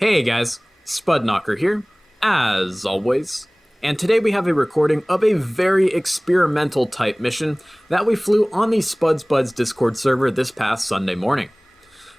Hey guys, Spudknocker here, as always, and today we have a recording of a very experimental type mission that we flew on the Spuds Buds Discord server this past Sunday morning.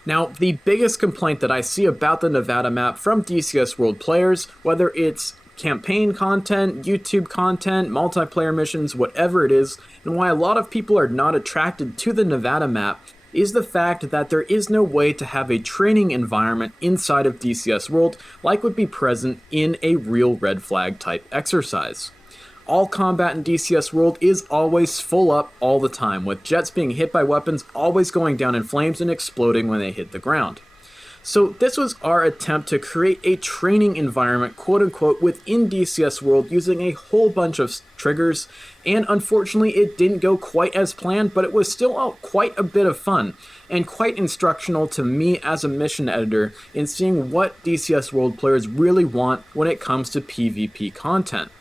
Now, the biggest complaint that I see about the Nevada map from DCS World players, whether it's campaign content, YouTube content, multiplayer missions, whatever it is, and why a lot of people are not attracted to the Nevada map is the fact that there is no way to have a training environment inside of DCS World like would be present in a real red flag type exercise. All combat in DCS World is always full up all the time, with jets being hit by weapons always going down in flames and exploding when they hit the ground. So this was our attempt to create a training environment, quote unquote, within DCS World using a whole bunch of triggers, and unfortunately it didn't go quite as planned, but it was still quite a bit of fun, and quite instructional to me as a mission editor in seeing what DCS World players really want when it comes to PvP content.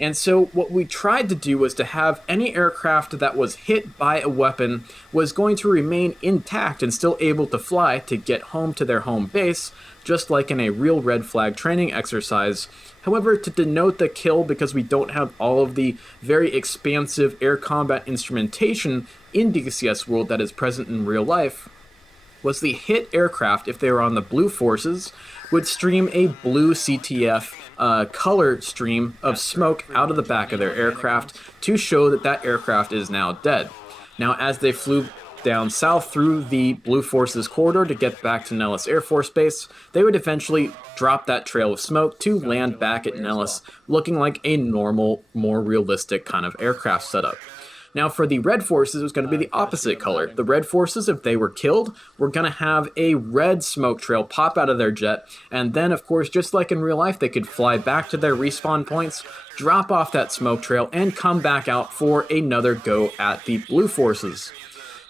And so what we tried to do was to have any aircraft that was hit by a weapon was going to remain intact and still able to fly to get home to their home base, just like in a real red flag training exercise. However, to denote the kill, because we don't have all of the very expansive air combat instrumentation in DCS World that is present in real life, was the hit aircraft, if they were on the blue forces, would stream a blue CTF color stream of smoke out of the back of their aircraft to show that that aircraft is now dead. Now, as they flew down south through the Blue Forces corridor to get back to Nellis Air Force Base, they would eventually drop that trail of smoke to land back at Nellis, looking like a normal, more realistic kind of aircraft setup. Now, for the red forces, it was going to be the opposite color. The red forces, if they were killed, were going to have a red smoke trail pop out of their jet, and then, of course, just like in real life, they could fly back to their respawn points, drop off that smoke trail, and come back out for another go at the blue forces.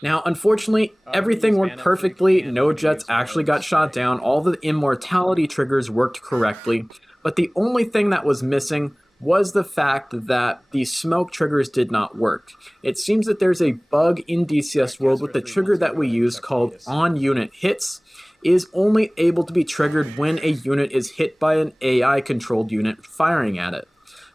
Now, unfortunately, everything worked perfectly. No jets actually got shot down. All the immortality triggers worked correctly, but the only thing that was missing was the fact that the smoke triggers did not work. It seems that there's a bug in DCS World with the trigger that we use called on-unit hits is only able to be triggered when a unit is hit by an AI-controlled unit firing at it.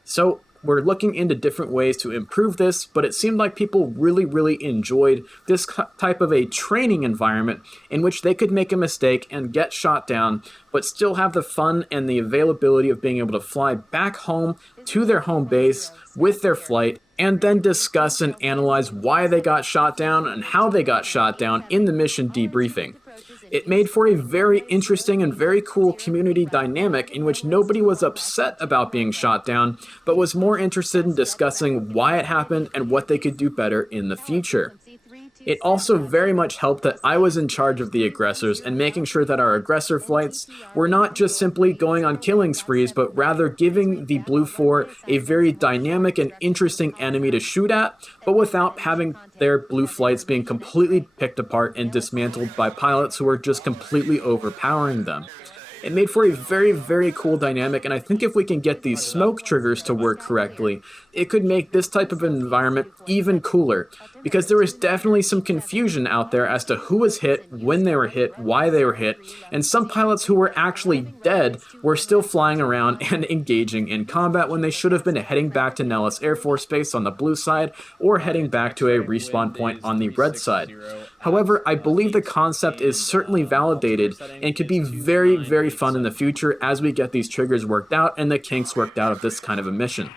So we're looking into different ways to improve this, but it seemed like people really enjoyed this type of a training environment in which they could make a mistake and get shot down, but still have the fun and the availability of being able to fly back home to their home base with their flight, and then discuss and analyze why they got shot down and how they got shot down in the mission debriefing. It made for a very interesting and very cool community dynamic in which nobody was upset about being shot down, but was more interested in discussing why it happened and what they could do better in the future. It also very much helped that I was in charge of the aggressors and making sure that our aggressor flights were not just simply going on killing sprees, but rather giving the Blue 4 a very dynamic and interesting enemy to shoot at, but without having their blue flights being completely picked apart and dismantled by pilots who were just completely overpowering them. It made for a very cool dynamic, and I think if we can get these smoke triggers to work correctly, it could make this type of environment even cooler, because there was definitely some confusion out there as to who was hit, when they were hit, why they were hit, and some pilots who were actually dead were still flying around and engaging in combat when they should have been heading back to Nellis Air Force Base on the blue side, or heading back to a respawn point on the red side. However, I believe the concept is certainly validated and could be very fun in the future as we get these triggers worked out and the kinks worked out of this kind of a mission.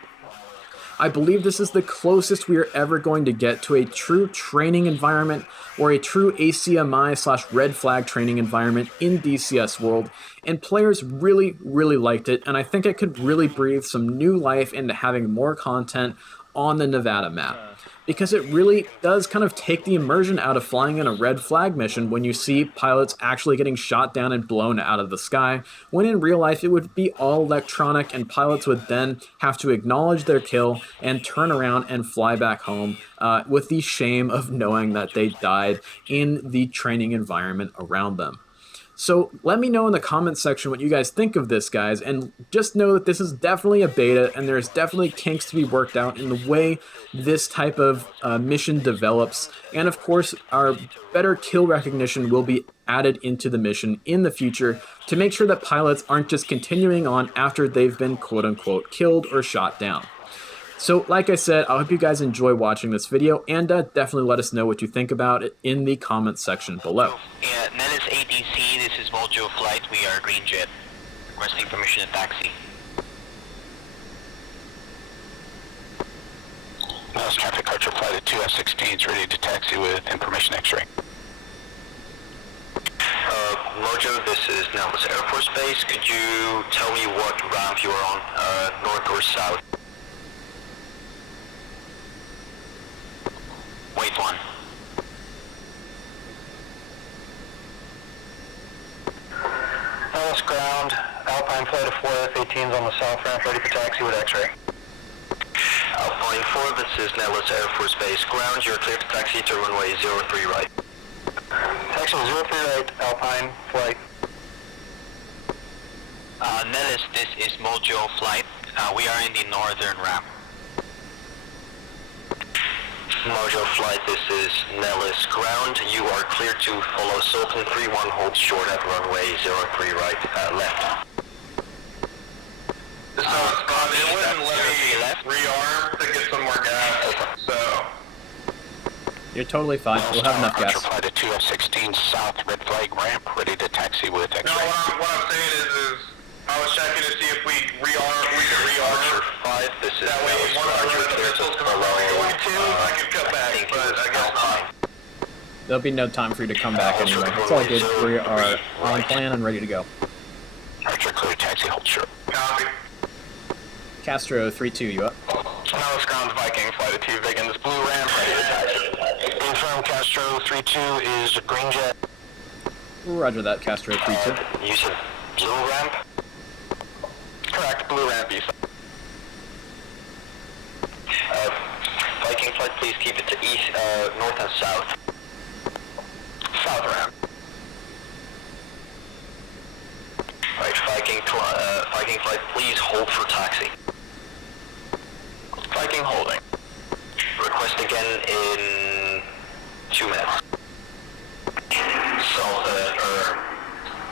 I believe this is the closest we are ever going to get to a true training environment or a true ACMI/red flag training environment in DCS World, and players really liked it, and I think it could really breathe some new life into having more content on the Nevada map. Because it really does kind of take the immersion out of flying in a red flag mission when you see pilots actually getting shot down and blown out of the sky, when in real life it would be all electronic and pilots would then have to acknowledge their kill and turn around and fly back home with the shame of knowing that they died in the training environment around them. So let me know in the comments section what you guys think of this, guys, and just know that this is definitely a beta and there's definitely kinks to be worked out in the way this type of mission develops, and of course our better kill recognition will be added into the mission in the future to make sure that pilots aren't just continuing on after they've been quote-unquote killed or shot down. So, like I said, I hope you guys enjoy watching this video, and definitely let us know what you think about it in the comments section below. Yeah, Nellis ATC, this is Mojo Flight, we are Green Jet. Requesting permission to taxi. Nellis traffic Archer flight at 2 F-16s ready to taxi with information X-ray. Mojo, this is Nellis Air Force Base. Could you tell me what ramp you are on, north or south? Wait 1. Nellis ground, Alpine flight of 4 F-18s on the south ramp ready for taxi with X-ray. Alpine 4, this is Nellis Air Force Base. Ground, you're clear to taxi to runway 03 right. Taxi 03 right, Alpine flight. Nellis, this is Mojo Flight. We are in the northern ramp. Mojo Flight, this is Nellis ground. You are clear to follow Sultan 31, hold short at runway 03 right, left. So it wouldn't let me rearm to get some more gas, so... You're totally fine. We'll have enough gas. Archer flight at 2 F-16 south red flag ramp ready to taxi with X-ray. No, what I'm saying is I was checking to see if we could rearm. Archer 5, this is That way, Nellis one ground. of You're the clear missiles to come where we're going to, I follow, could cut back, think but it was I guess Alpine. not. There'll be no time for you to come back anyway. It's all good. We are on plan and ready to go. Archer clear taxi hold short. Copy. Castro 3-2, you up? Nellis ground Viking flight at 2 Viggens, blue ramp ready to taxi. Confirm Castro 3-2 is Green Jet. Roger that, Castro 3-2. You said blue ramp? Correct, blue ramp east. Viking flight, please keep it to east, north and south. South ramp. Right, Viking flight, please hold for taxi. Viking holding. Request again in 2 minutes. Sultan, or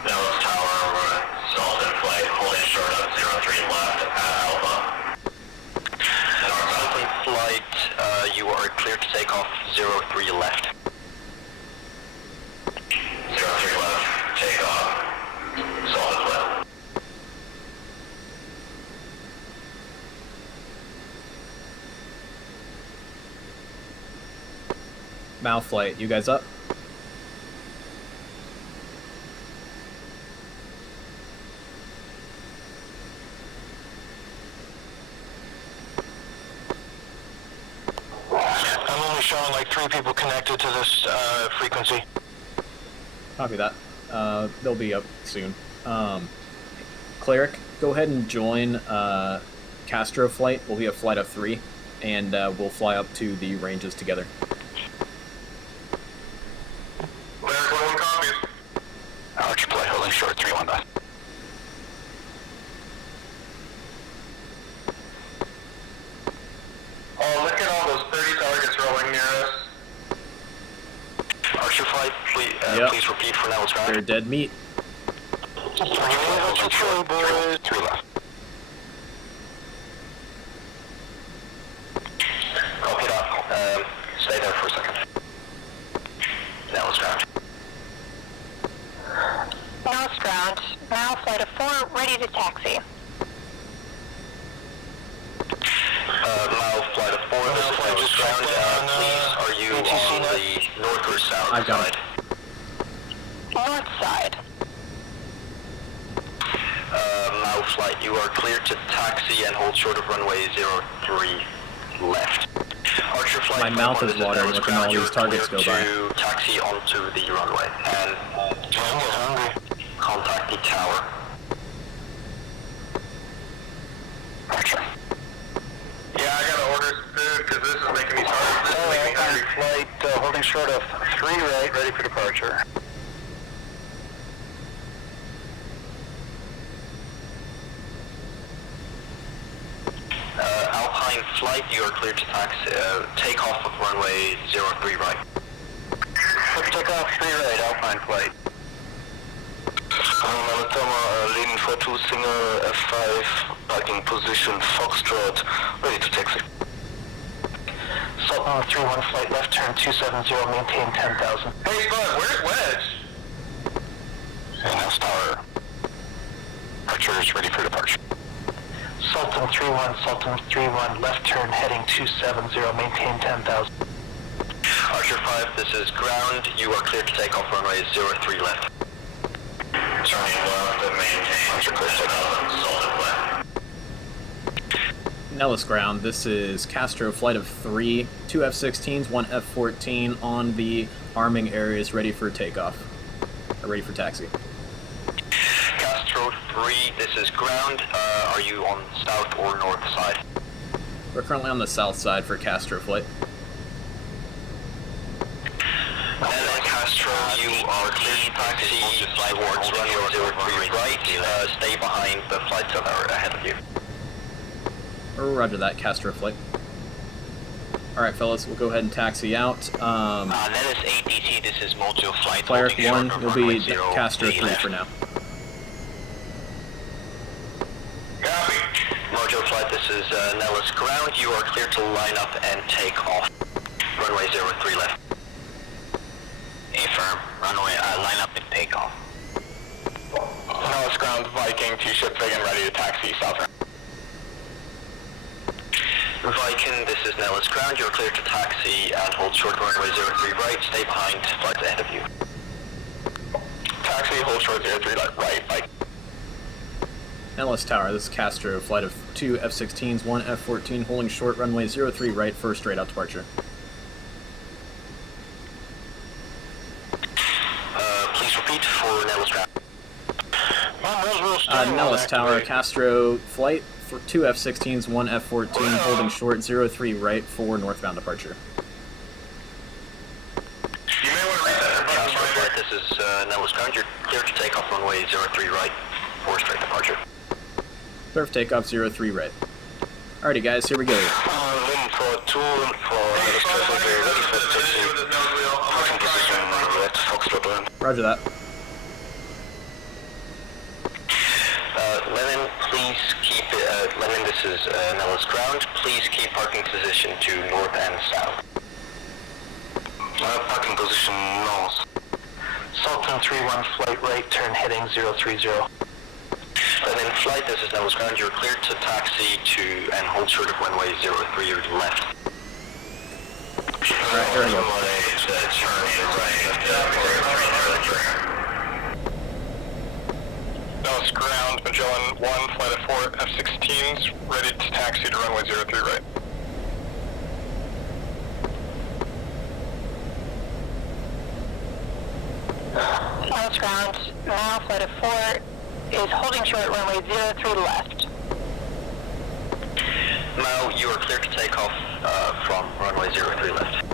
Nellis Tower, Sultan flight, holding short of 03 left at Alpha. Sultan flight, you are clear to take off 03 left. 03 left, take off. Sultan left. Mal flight, you guys up? I'm only showing like 3 people connected to this frequency. Copy that. They'll be up soon. Cleric, go ahead and join Castro flight. We'll be a flight of 3, and we'll fly up to the ranges together. Cleric 1 copies. Archer flight holding short 3-1 left. Oh, look at all those 30 targets rolling near us. Archer flight, please, Yep. please repeat for Nellis They're ground. dead meat. Archer flight holding short 3 left. Copy that. Stay there for a second. Nellis ground. Nellis ground, now flight of 4, ready to taxi. Mile flight of 4, this is Nellis ground. Please, are you on the north or south I got side? North side. Mile flight, you are clear to taxi and hold short of runway 03 left. Archer flight, My mouth flight is 1, this watering Nellis looking at all ground. these You're targets clear go by. to taxi onto the runway and I'm getting hungry. contact the tower. Archer. Yeah, I gotta order some food because this is making me hungry. This is making me hungry. Flight holding short of 3 right, ready for departure. Alpine flight, you are clear to taxi, take off of runway 03 right. Let's take off 3 right, Alpine flight. Leaning for 2 single F5, parking position Foxtrot, ready to taxi. Sultan 3-1 flight left turn 270, maintain 10,000. Hey, Bud, where's Wedge? And now Tower. Archer is ready for departure. Sultan 3-1, left turn heading 270, maintain 10,000. Archer 5, this is ground. You are clear to take off runway 03 left. Turning left and maintain. Archer clear to take off. Sultan left. Nellis ground, this is Castro flight of 3, 2 F-16s, 1 F-14 on the arming areas ready for takeoff. Ready for taxi. Castro 3, this is ground. Are you on south or north side? We're currently on the south side for Castro flight. Castro, you are clear to taxi towards runway 03 right. Stay behind the flights that are ahead of you. Roger that, Castro flight. Alright fellas, we'll go ahead and taxi out. Nettis ATC, this is Mojo flight. Player 1 will be Castro 3 for now. Copy. Mojo flight, this is Nellis ground. You are clear to line up and take off. Runway 03 left. Affirm. Runway, line up and take off. Nellis ground, Viking, T-ship Vigan ready to taxi southern. Viking, this is Nellis ground. You are clear to taxi and hold short runway 03 right. Stay behind flights ahead of you. Taxi, hold short 03 right, Viking. Nellis Tower, this is Castro flight of 2 F-16s, 1 F-14 holding short runway 03 right for straight out departure. Please repeat for Nellis ground. Nellis Tower, Castro flight for 2 F-16s, 1 F-14 holding short 03 right for northbound departure. You may want to read that. Castro flight, this is Nellis ground. You're clear to take off runway 03 right for straight departure. Surf takeoff 03 right. Alrighty guys, here we go. Leaning for 2 and for Nellis traffic, ready for taxi. Parking position left Foxtrot land. Roger that. Lenin, please keep it, Lenin, this is Nellis ground. Please keep parking position to north and south. Parking position north. Sultan 3-1, flight right, turn heading 030. Lenin flight, this is Nellis ground. You're cleared to taxi to and hold short of runway 03 left. Alright, here we go. Nellis ground, Magellan 1, flight of 4 F-16s, ready to taxi to runway 03 right. Nellis ground, now flight of 4 is holding short runway 03 left. Now you are clear to take off from runway 03 left.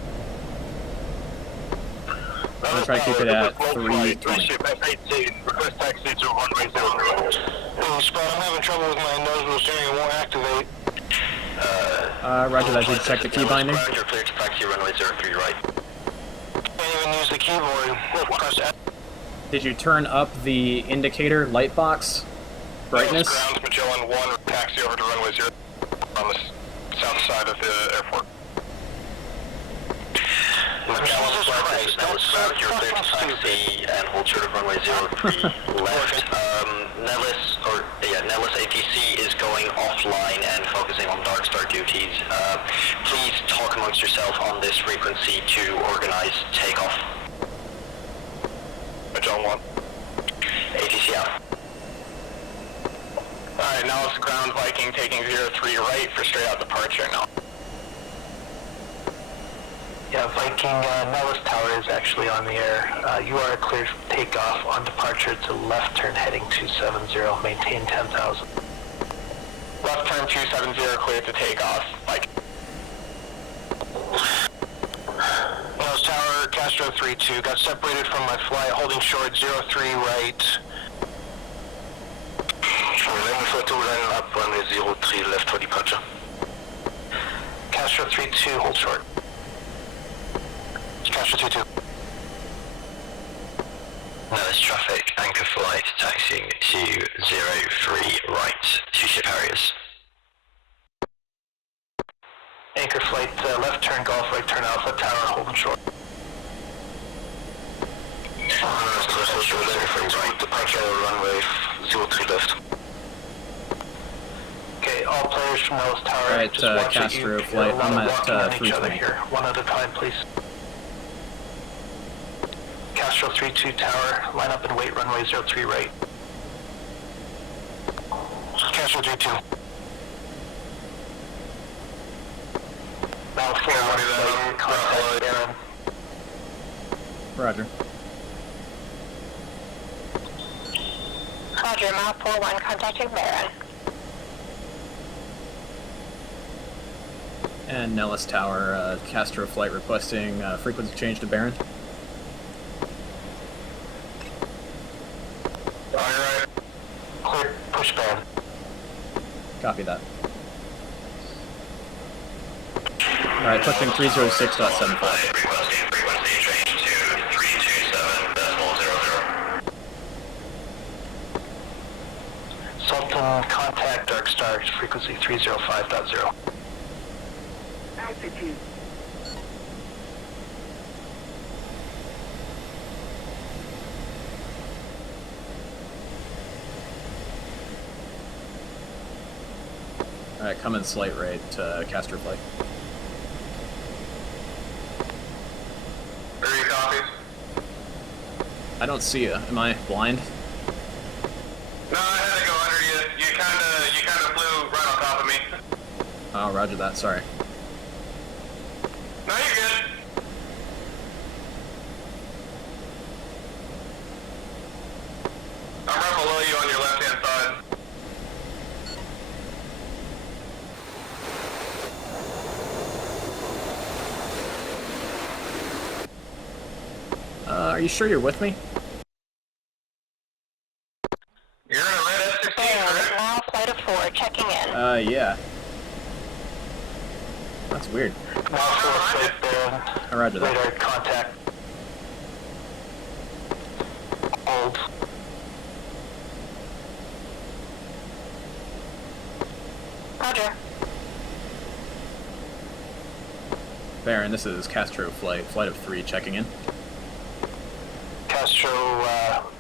I'm gonna try to keep it at 320. Request taxi to runway 03. Spot, I'm having trouble with my nose wheel steering, it won't activate. Roger that, did you check the key binding? You're clear to taxi runway 03 right. Can't even use the keyboard. Press F. Did you turn up the indicator light box brightness? Nellis ground, Magellan 1, taxi over to runway 0 on the south side of the airport. Magellan flight, this is Nellis ground. You're clear to taxi and hold short of runway 03 left. Nellis ATC is going offline and focusing on dark star duties. Please talk amongst yourself on this frequency to organize takeoff. Magellan 1. ATC out. Alright, Nellis ground, Viking taking 03 right for straight out departure now. Yeah, Viking, Nellis Tower is actually on the air. You are cleared for takeoff on departure to left turn heading 270, maintain 10,000. Left turn 270, clear to take off. Viking. Nellis Tower, Castro 3-2, got separated from my flight, holding short 03 right. Lenin for 2, line up runway 03 left for departure. Castro 3-2, hold short. Castro 2-2. Nellis traffic, anchor flight, taxiing to 03 right, 2 ship Harriers. Anchor flight, left turn Golf, right turn Alpha Tower, holding short. Departure runway 03 left. Okay, all players from Nellis Tower, Alright, just watch Castro that you flight, I'm at walking on each other 320. here, one at a time, please. Castro 3-2 Tower, line up and wait, runway 03 right. Castro 3-2. Now 4 1 contact Aaron. Roger. Roger, Mount 4-1, contacting Baron. And Nellis Tower, Castro flight requesting frequency change to Baron. Alright. Clear, push Baron. Copy that. Alright, pushing 306.75. Requesting frequency change to 327.00. Sultan, contact Dark Star, frequency 305.0. Altitude. Alright, come in slight rate to Castro flight. 3 copies. I don't see you. Am I blind? No, I had to go under you. You kinda flew right on top of me. Oh, roger that, sorry. No, you're good. I'm right below you on your left-hand side. Are you sure you're with me? You're in a red F-16, Baron, correct? now flight of 4, checking in. Yeah. That's weird. Now 4 flight Baron. Roger that. Radar contact. Hold. Roger. Baron, this is Castro flight of 3 checking in. Castro,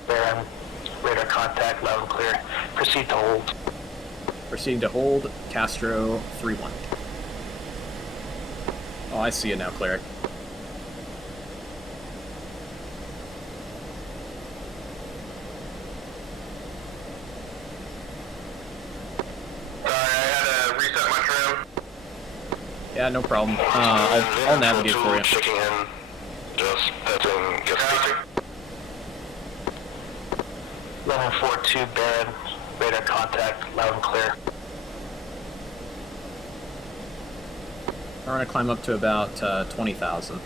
Baron, radar contact, loud and clear. Proceed to hold. Proceeding to hold, Castro 3-1. Oh, I see it now, Cleric. Sorry, I had to reset my trim. Yeah, no problem. I'll navigate for you. Checking in. Just passing guest speaker. Lemon 4-2 Baron, radar contact, loud and clear. We're gonna climb up to about 20,000.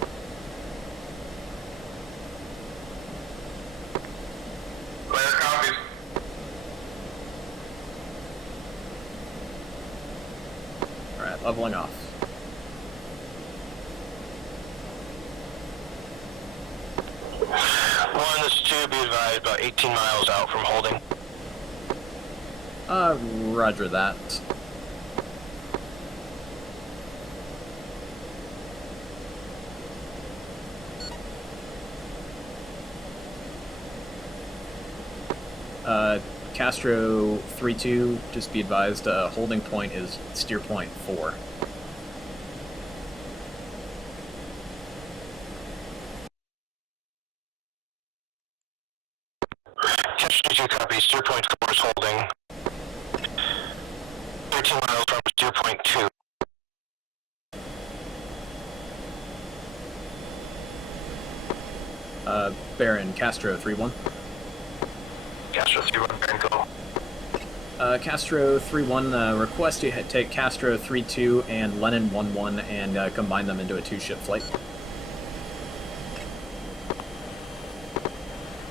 Clear copies. Alright, leveling off. One, this is 2, be advised, about 18 miles out from holding. Roger that. Castro 3-2, just be advised, holding point is steer point 4. Castro 2 copy, steer point 4 is holding. 13 miles from steer point 2. Baron, Castro 3-1. Castro 3-1 Baron, go. Castro 3-1, request you take Castro 3-2 and Lenin 1-1 and combine them into a 2-ship flight.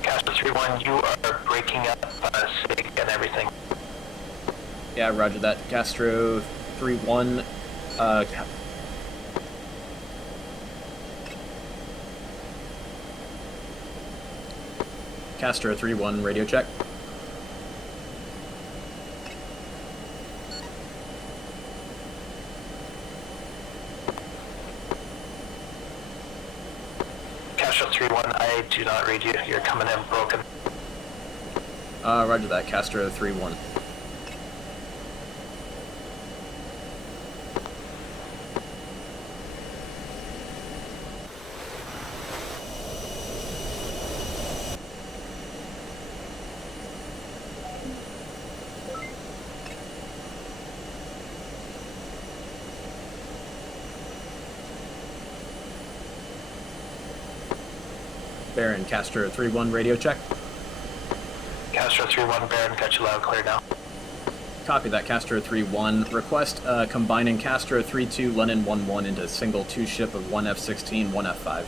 Castro 3-1, you are breaking up SIG and everything. Yeah, roger that. Castro 3-1, Castro 3-1, radio check. Castro 3-1, I do not read you. You're coming in broken. Roger that, Castro 3-1. Baron, Castro 3-1, radio check. Castro 3-1, Baron, got you loud and clear now. Copy that, Castro 3-1. Request combining Castro 3-2, Lennon 1-1 into a single two-ship of 1 F-16, 1 F-5.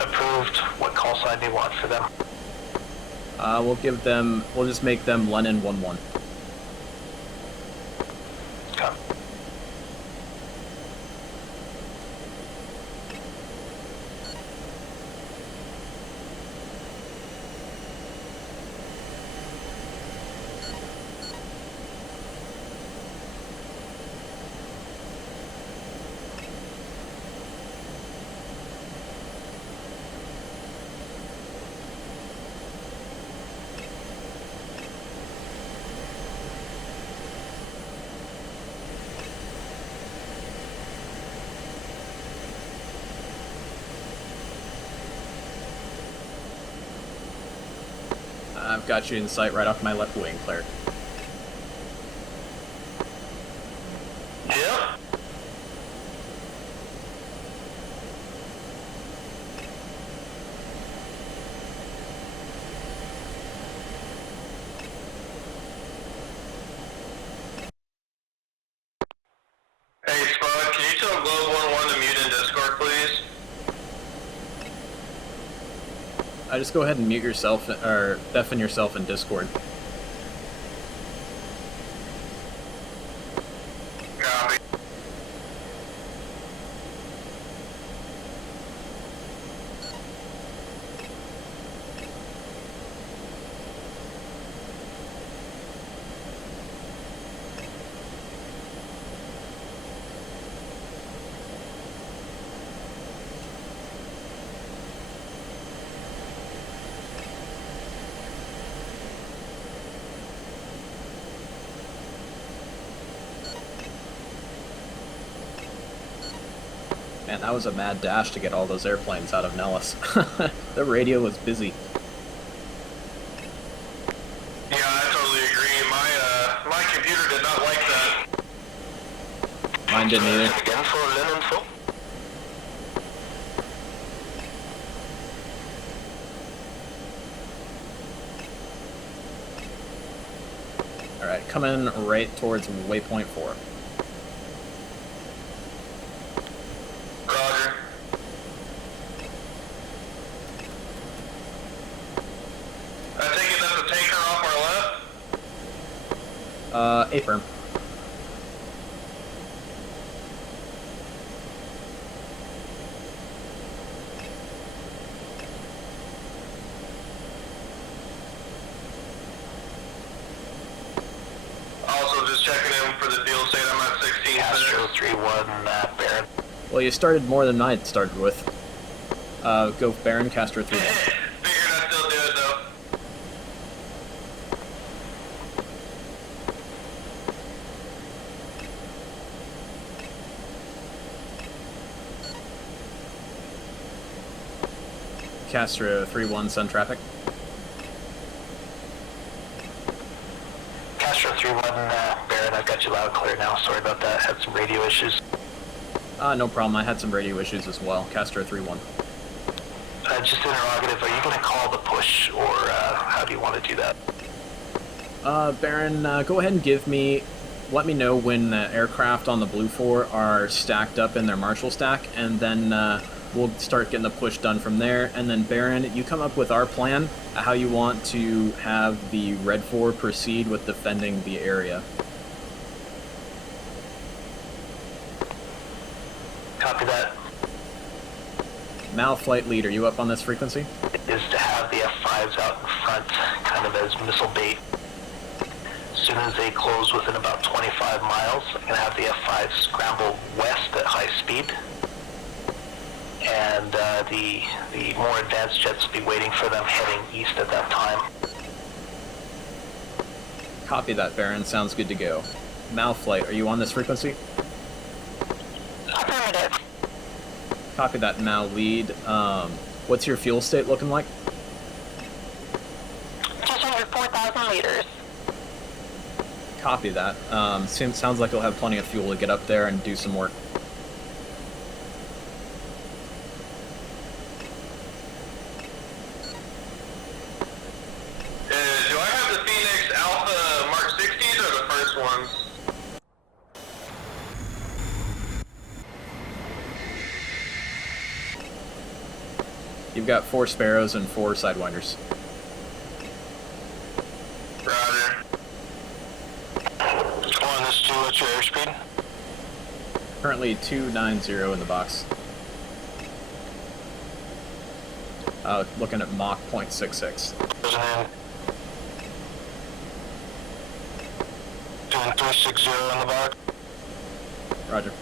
Approved. What call sign do you want for them? We'll just make them Lennon 1-1. Come. I've got you in sight right off my left wing, Claire. Yeah? Hey, Spud, can you tell Globe 1-1 to mute in Discord, please? Just go ahead and mute yourself, or deafen yourself in Discord. Copy. Man, that was a mad dash to get all those airplanes out of Nellis. The radio was busy. Yeah, I totally agree. My computer did not like that. Mine didn't either. Again for Lennon full. Alright, coming right towards waypoint 4. Roger. I take it that's a tanker off our left? Affirm. Also, just checking in for the field state. I'm at 16. Castro 3-1, Baron. Well, you started more than I started with. Go Baron, Castro 3. Figured I'd still do it though. Castro 3-1, send traffic. Castro 3-1, Baron, I've got you loud and clear now. Sorry about that. Had some radio issues. No problem, I had some radio issues as well. Castro 3-1. Just interrogative, are you going to call the push, or how do you want to do that? Baron, go ahead and let me know when aircraft on the Blue 4 are stacked up in their Marshall stack, and then we'll start getting the push done from there. And then Baron, you come up with our plan, how you want to have the Red 4 proceed with defending the area. Copy that. Mal Flight Lead, are you up on this frequency? Is to have the F5s out in front, kind of as missile bait. As soon as they close within about 25 miles, I'm going to have the F5s scramble west at high speed. And the more advanced jets will be waiting for them heading east at that time. Copy that, Baron. Sounds good to go. Mal Flight, are you on this frequency? Affirmative. Copy that, Mal Lead. What's your fuel state looking like? Just under 4,000 liters. Copy that. Sounds like you'll have plenty of fuel to get up there and do some work. Do I have the Phoenix Alpha Mark 60s or the first ones? You've got 4 Sparrows and 4 Sidewinders. Roger. On this 2, what's your airspeed? Currently 290 in the box. Looking at Mach 0.66. Closing in. Doing 360 on the box. Roger.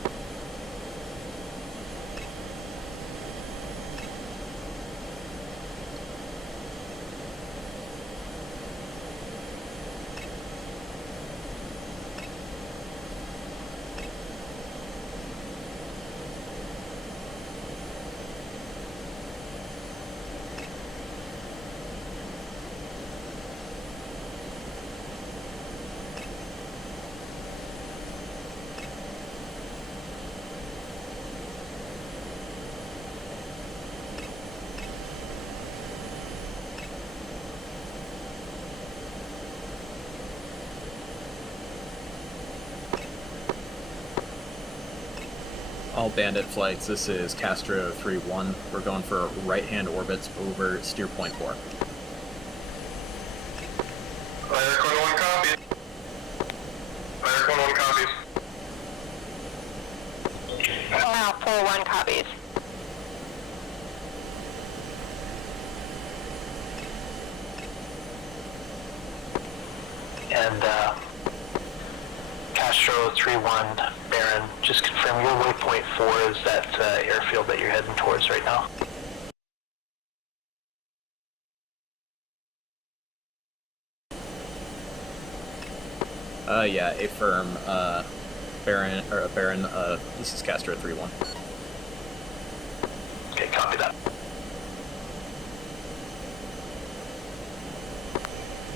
All Bandit flights, this is Castro 3-1. We're going for right-hand orbits over steer point 4. Aircon 1 copies. Aircon 1 copies. Now 4-1 copies. And Castro 3-1, Baron, just confirm your waypoint 4 is that airfield that you're heading towards right now. Yeah, affirm, Baron, this is Castro 3-1. Okay, copy that.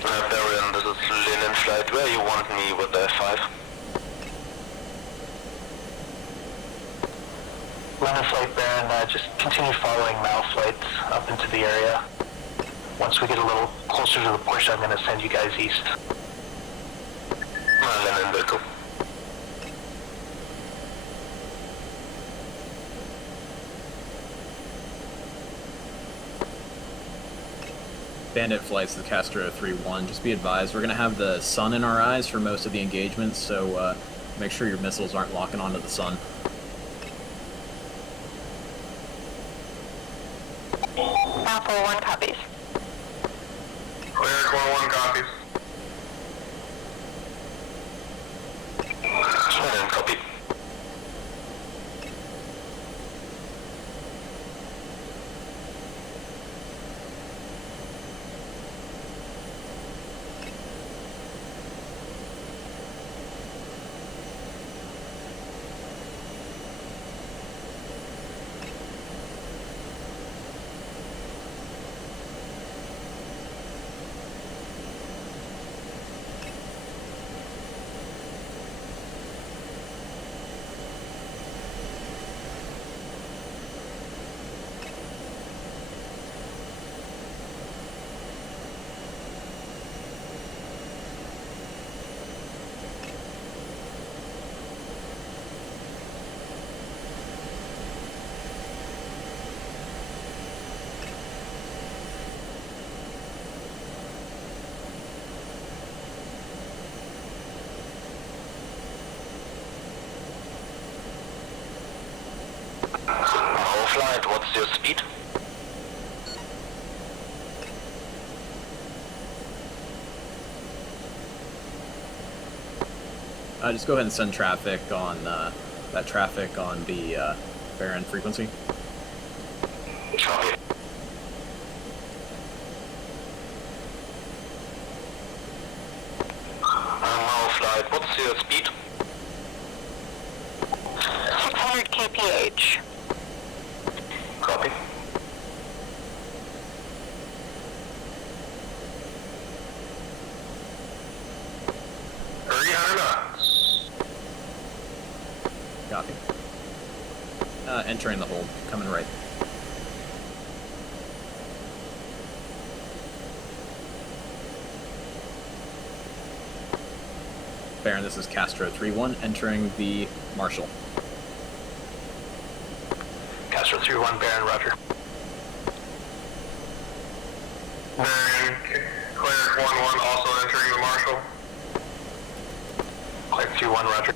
Baron, this is Linen Flight. Where you want me with the F5? Linen Flight, Baron, just continue following Mal flights up into the area. Once we get a little closer to the push, I'm going to send you guys east. Linen will go. Bandit flights to Castro 3-1. Just be advised, we're going to have the sun in our eyes for most of the engagements, so make sure your missiles aren't locking onto the sun. Now 4-1 copies. Aircon 1 copies. Linen, copy. Flight, what's your speed? Just go ahead and send traffic on that traffic on the Baron frequency. Copy. Now Flight, what's your speed? 600 kph. Copy. Copy. Entering the hold, coming right. Baron, this is Castro 3-1, entering the Marshal. Castro 3-1, Baron, roger. Baron, clear 1-1, also entering the Marshal. Clear 3-1, roger.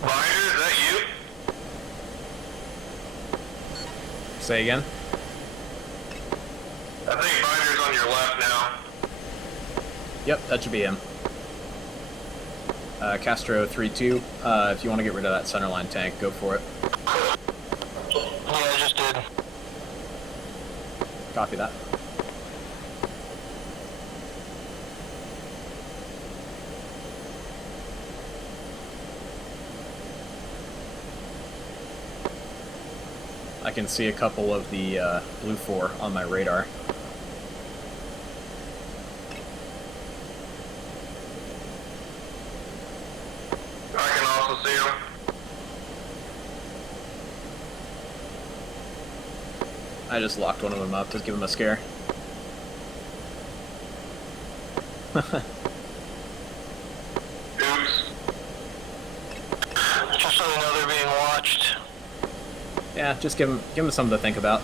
Binder, is that you? Say again? I think Binder's on your left now. Yep, that should be him. Castro 3-2, if you want to get rid of that centerline tank, go for it. Yeah, I just did. Copy that. I can see a couple of the Blue 4 on my radar. I can also see him. I just locked one of them up, just give him a scare. Oops. Just so they know they're being watched. Yeah, just give him something to think about.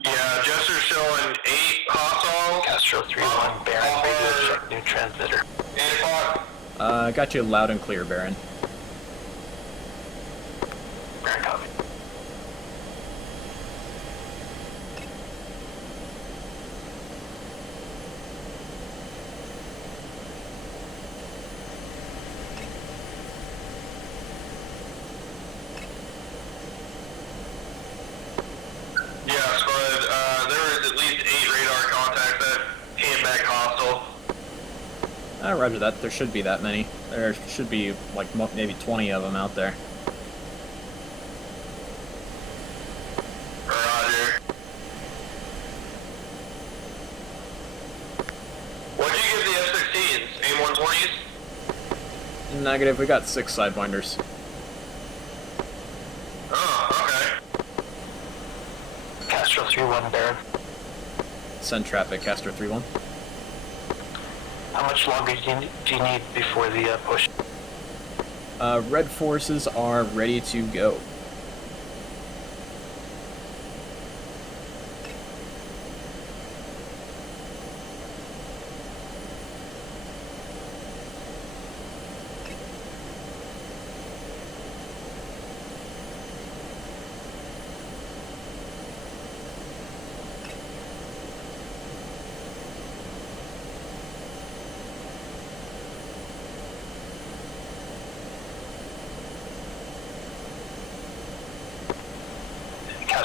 Yeah, Jester's showing 8 hostile. Castro 3-1, Baron, radio check new transmitter. 8 o'clock. Got you loud and clear, Baron. Baron, copy. Yeah, Spud, there was at least 8 radar contacts that came back hostile. Roger that. There should be that many. There should be like maybe 20 of them out there. Roger. What'd you give the F-16s? AIM-120s? Negative. We got 6 sidewinders. Oh, okay. Castro 3-1, Baron. Send traffic, Castro 3-1. How much longer do you need before the push? Red forces are ready to go.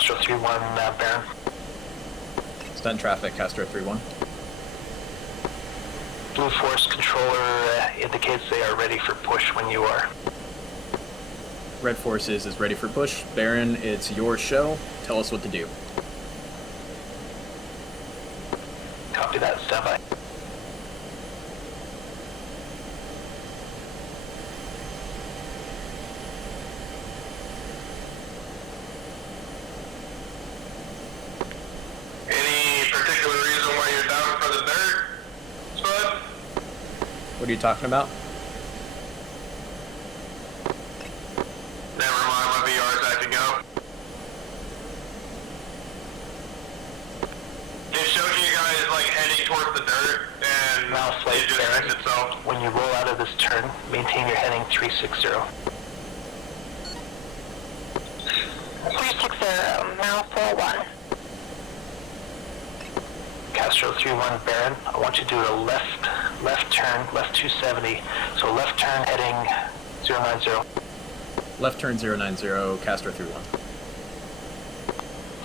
Castro 3-1, Baron. Stunt traffic, Castro 3-1. Blue Force controller indicates they are ready for push when you are. Red Forces is ready for push. Baron, it's your show. Tell us what to do. Copy that, standby. Any particular reason why you're down for the dirt, Spud? What are you talking about? Never mind, my VR's acting up. It showed you guys like heading towards the dirt, and Now flight it just Baron. fixed itself. When you roll out of this turn, maintain your heading 360. 360, now 41. Castro 3-1, Baron. I want you to do a left turn, left 270. So left turn heading 090. Left turn 090, Castro 3-1.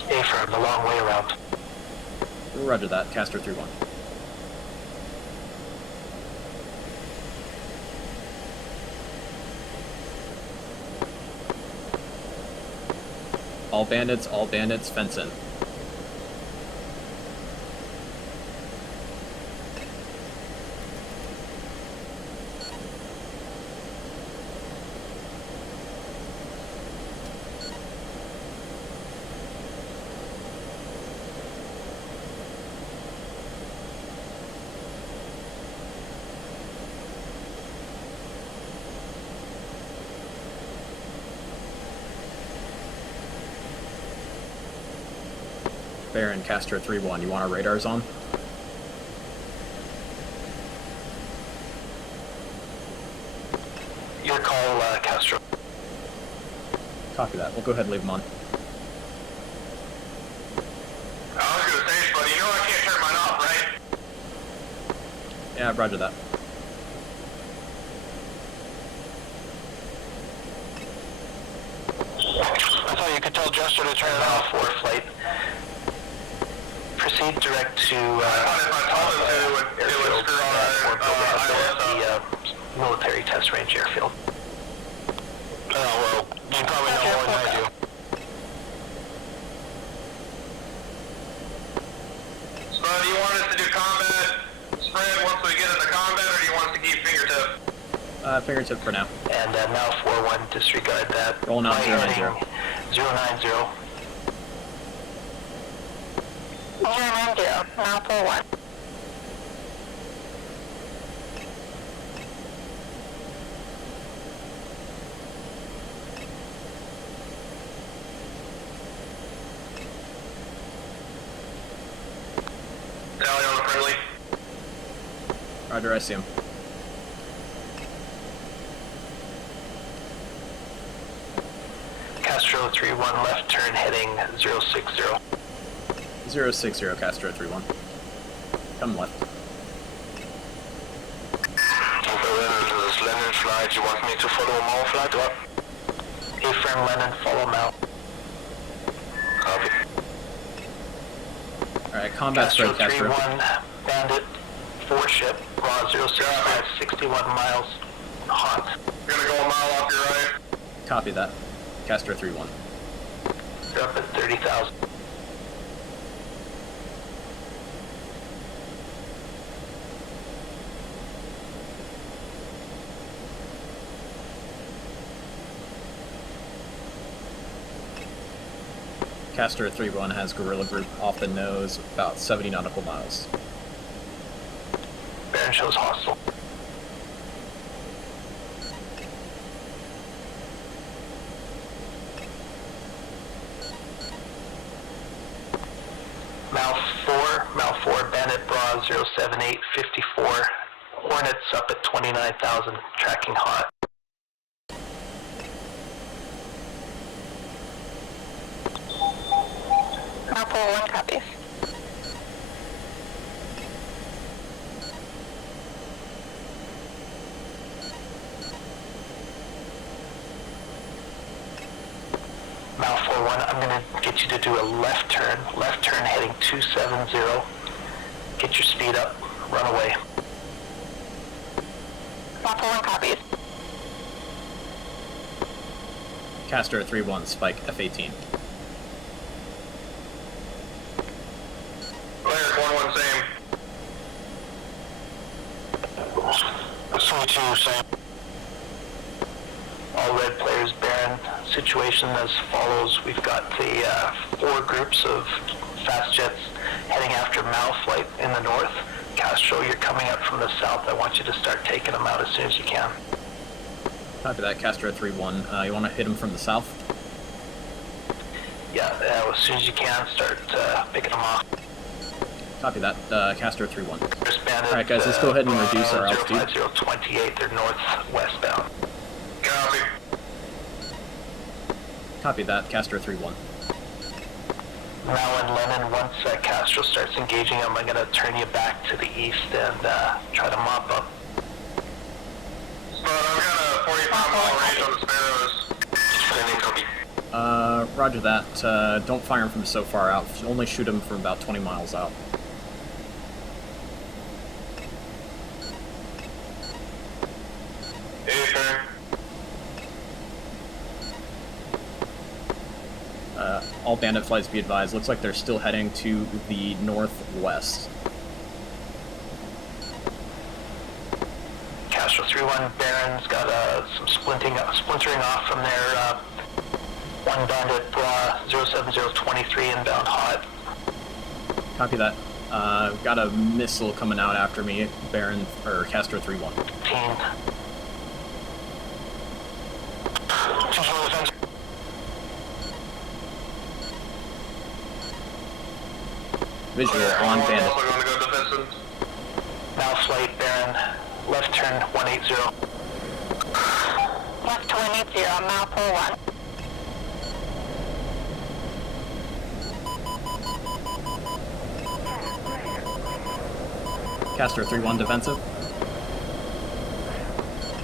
A-firm, the long way around. Roger that, Castro 3-1. All bandits, fence in. Baron, Castro 3-1, you want our radars on? Your call, Castro. Copy that, we'll go ahead and leave them on. I was gonna say, Spud, you know I can't turn mine off, right? Yeah, roger that. I thought you could tell Jester to turn it off for flight. Proceed direct to If I told him to, it would screw all our the military test range airfield. Oh, well, you probably know more than I do. So do you want us to do combat spread once we get into combat, or do you want us to keep fingertip? Fingertip for now. And now 4-1, disregard that. Rolling out Flight 090. heading 090. 090, now 41. Tally on the friendly. Roger, I see him. Castro 3-1, left turn heading 060. 060, Castro 3-1. Come left. This Lennon flight, you want me to follow Mao flight or? A-firm Lennon, follow Mao. Copy. Alright, combat Castro spread, Castro. 3-1, Bandit, 4-ship, raw 065, 61 miles, hot. You're gonna go a mile off your right. Copy that. Castro 3-1. You're up at 30,000. Castro 3-1 has Guerrilla Group off the nose, about 70 nautical miles. Baron shows hostile. Mal 4, Bandit Bra 07854. Hornets up at 29,000, tracking hot. Now 41 copies. Mal 4-1, I'm going to get you to do a left turn heading 270. Get your speed up, run away. Alpha 1 copies. Castor 3-1, Spike F-18. Players 1-1 same. 22, same. All red players, Baron. Situation as follows. We've got the 4 groups of fast jets heading after Malflight in the north. Castro, you're coming up from the south. I want you to start taking them out as soon as you can. Copy that, Castor 3-1. You want to hit him from the south? Yeah, as soon as you can, start picking them off. Copy that, Castor 3-1. All Alright guys, let's go ahead and reduce our altitude. 05028, they're northwestbound. Copy. Copy that, Castor 3-1. Now and Lennon, once Castro starts engaging them, I'm going to turn you back to the east and try to mop up. But I've got a 45-mile range on the Sparrows. Sending copy. Roger that. Don't fire him from so far out. Only shoot him from about 20 miles out. Affirm. All bandit flights be advised. Looks like they're still heading to the northwest. Castro 3-1, Baron's got some splintering off from their one bandit 07023 inbound hot. Copy that. Got a missile coming out after me, Baron, or Castro 3-1. 15. Visual on bandit. Also going to go defensive. Now flight, Baron, left turn 180. Left 180, Malpole 1. Castor 3-1 defensive.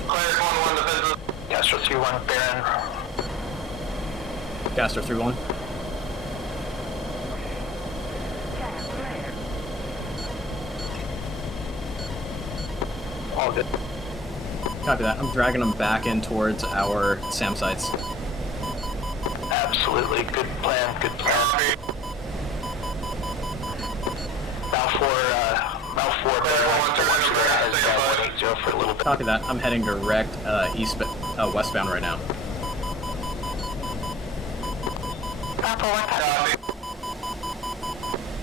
Players 1-1 defensive. Castro 3-1, Baron. Castor 3-1. All good. Copy that. I'm dragging them back in towards our SAM sites. Absolutely. Good plan. Good plan. Mal 4, for a little bit. Copy that. I'm heading direct westbound right now. Alpha 1 copy.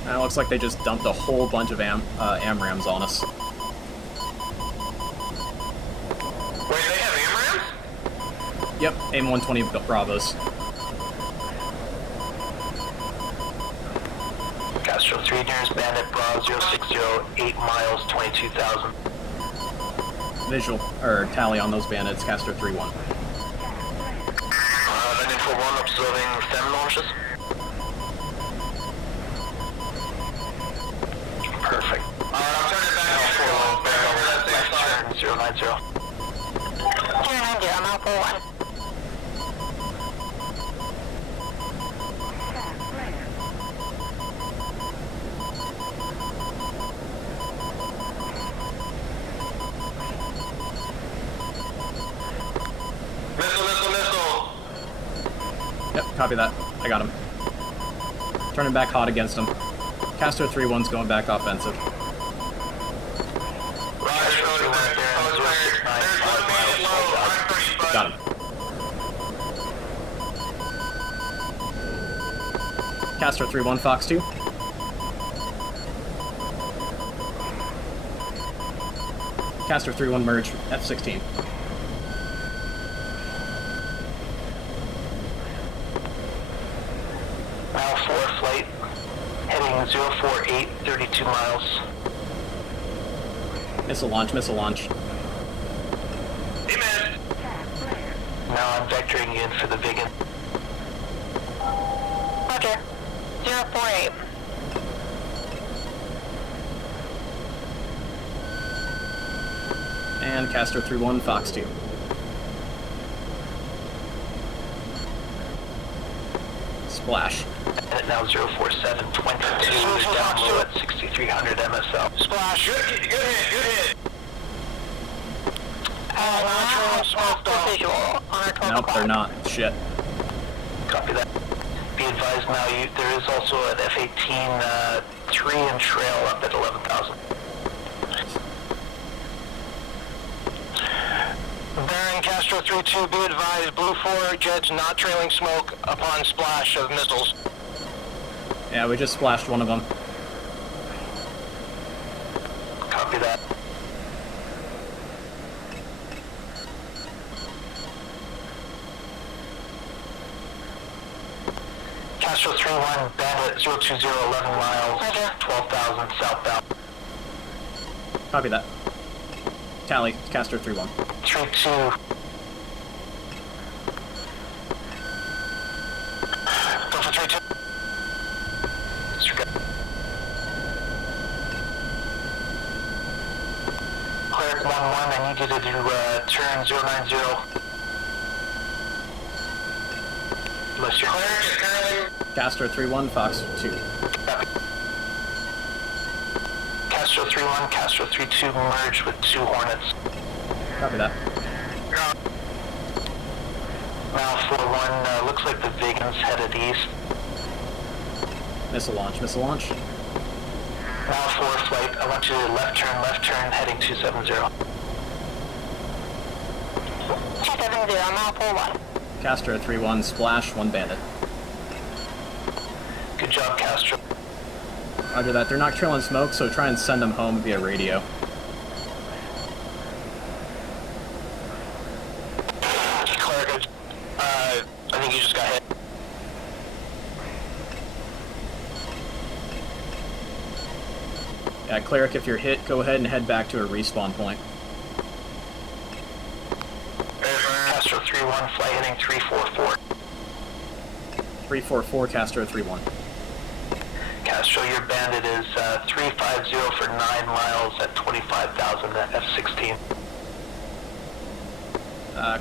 And it looks like they just dumped a whole bunch of AMRAMs on us. Wait, they have AMRAMs? Yep, AIM-120 Bravos. Castro 3 nearest bandit Bravo 060, 8 miles, 22,000. Visual, or tally on those bandits, Castor 3-1. Landing for 1, observing STEM launches. Perfect. I'm turning back Mal in 4, back over that same left side. turn 090. 290, Malpole 1. Missile. Yep, copy that. I got him. Turning back hot against him. Castor 3-1's going back offensive. Roger, going back. There's 1 minute low, 135. Got him. Castor 3-1, Fox 2. Castor 3-1, merge, F-16. Mal 4 flight, heading 048, 32 miles. Missile launch, missile launch. Amen. Now I'm vectoring you in for the Vigan. Roger. 048. And Castor 3-1, Fox 2. Splash. And now 04722 is down low at 6300 MSL. Splash. Good hit. Now, smoke visual on our 12 Nope, o'clock. they're not. Shit. Copy that. Be advised now, there is also an F-18 3 and trail up at 11,000. Baron Castro 3-2, be advised, Blue 4 jets not trailing smoke upon splash of missiles. Yeah, we just splashed one of them. Copy that. Castro 3-1, Bandit 020, 11 miles, 12,000 southbound. Copy that. Tally, Castro 3-1. 3-2. Delta 3-2. Cleric 1-1, I need you to do turn 090. Unless you're Cleric is currently... Castro 3-1, Fox 2. Castro 3-1, Castro 3-2 merge with 2 Hornets. Copy that. Now 4-1, looks like the Vegans headed east. Missile launch, missile launch. Now 4 flight, I want you to left turn, heading 270. 270, now 41. Castro 3-1, splash, 1 bandit. Good job, Castro. Roger that. They're not trailing smoke, so try and send them home via radio. Cleric, I think you just got hit. Yeah, Cleric, if you're hit, go ahead and head back to a respawn point. Castro 3-1, flight heading 344. 344, Castro 3-1. Castro, your bandit is 350 for 9 miles at 25,000 at F-16.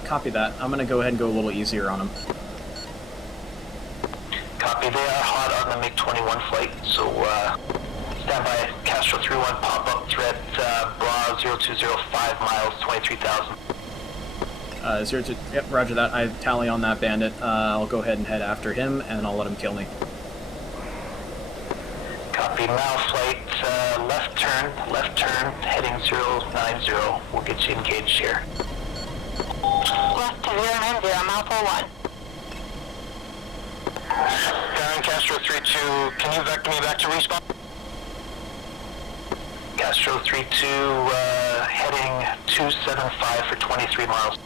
Copy that. I'm gonna go ahead and go a little easier on them. Copy, they are hot on the MiG-21 flight, so stand by. Castro 3-1, pop-up threat, Bra 0205 miles, 23,000. 02, yep, roger that. I tally on that bandit. I'll go ahead and head after him, and I'll let him kill me. Copy, Mal flight, left turn, heading 090. We'll get you engaged here. Left to 090, Mal 41. Baron Castro 3-2, can you vector me back to respawn? Castro 3-2, heading 275 for 23 miles.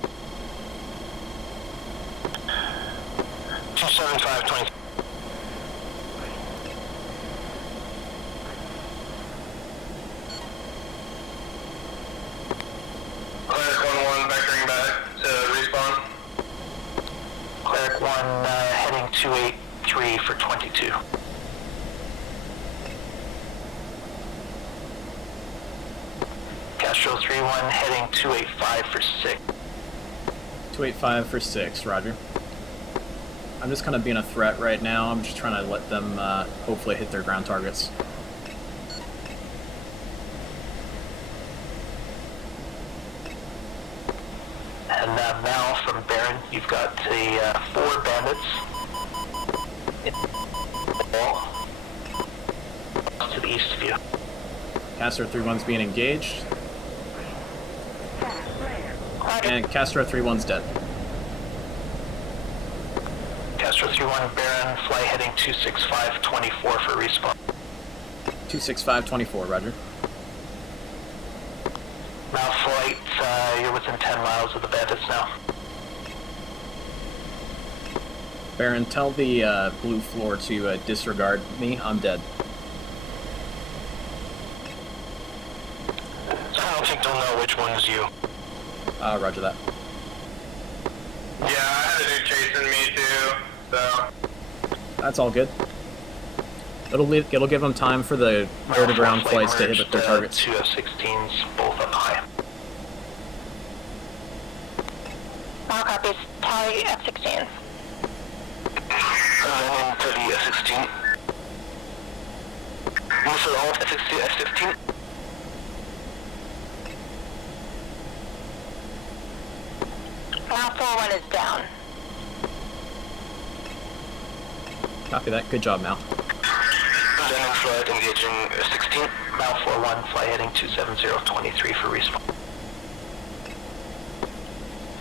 275, 23. Cleric 1-1, vectoring back to respawn. Cleric 1, heading 283 for 22. Castro 3-1, heading 285 for 6. 285 for 6, roger. I'm just kind of being a threat right now. I'm just trying to let them hopefully hit their ground targets. And now from Baron, you've got the 4 bandits in the wall to the east of you. Castro 3-1's being engaged. And Castro 3-1's dead. Castro 3-1, Baron, fly heading 26524 for respawn. 26524, roger. Now flight, you're within 10 miles of the bandits now. Baron, tell the blue floor to disregard me. I'm dead. I don't think they'll know which one is you. Roger that. Yeah, I had a dude chasing me too, so... That's all good. It'll give them time for the air-to-ground flights to hit their targets. 2 F-16s, both up high. All copies. Tally F-16. Then into the F-16. Missile out F-16. Now 4-1 is down. Copy that. Good job, Mal. Then in flight engaging F-16. Mal 4-1, fly heading 270-23 for respawn.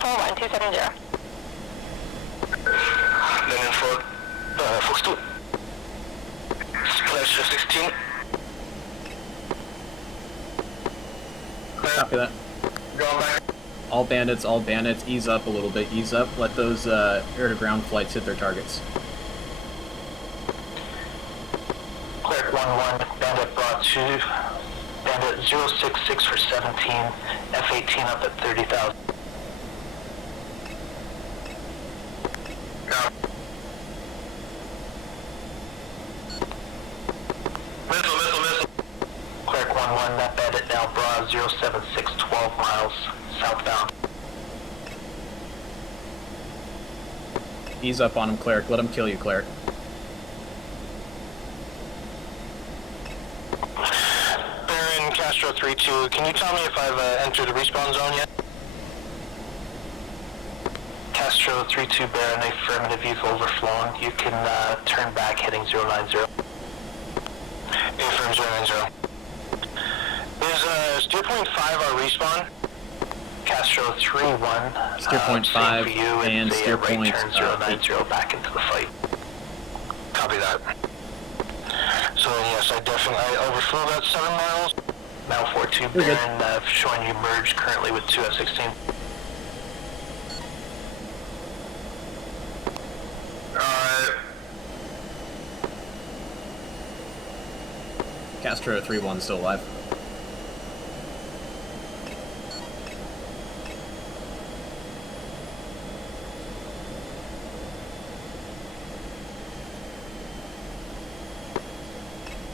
4-1, 270. Then in flight, Fox 2. Splash F-16. Copy that. Going back. All bandits, ease up a little bit, ease up. Let those air-to-ground flights hit their targets. Cleric 1-1, Bandit Broad 2, Bandit 066 for 17, F-18 up at 30,000. Missile. Cleric 1-1, that Bandit now Broad 076, 12 miles southbound. Ease up on him, Cleric. Let him kill you, Cleric. Baron Castro 3-2, can you tell me if I've entered the respawn zone yet? Castro 3-2 Baron, affirmative, you've overflown. You can turn back heading 090. Affirm 090. Is steer point 5 our respawn? Castro 3-1. Steer point same 5 for you, and it's a steer right point, turn 090 back into the fight. Copy that. So yes, I overflew that 7 miles. Mal 4-2 You're good. Baron, showing you merged currently with 2 F-16. Castro 3-1 still alive.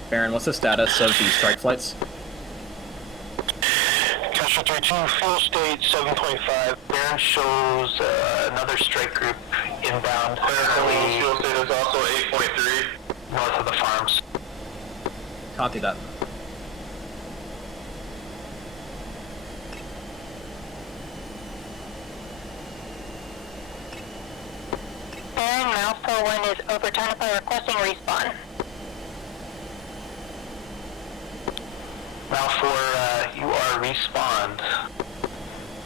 Baron, what's the status of the strike flights? Castro 3-2, fuel state 7.5. Baron shows another strike group inbound. Clerical fuel state is also 8.3. North of the farms. Copy that. Baron, now 4-1 is over Tonopah requesting respawn. Mal 4, you are respawned.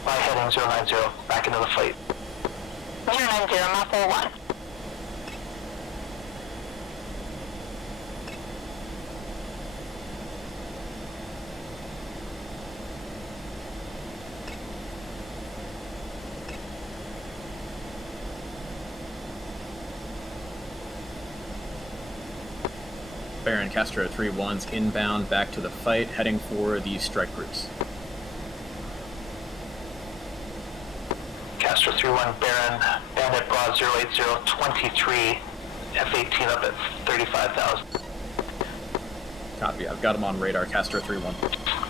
By heading 090, back into the fight. 090, now 4-1. Baron Castro 3-1's inbound back to the fight, heading for the strike groups. Castro 3-1 Baron, Bandit Broad 080, 23, F-18 up at 35,000. Copy, I've got him on radar, Castro 3-1.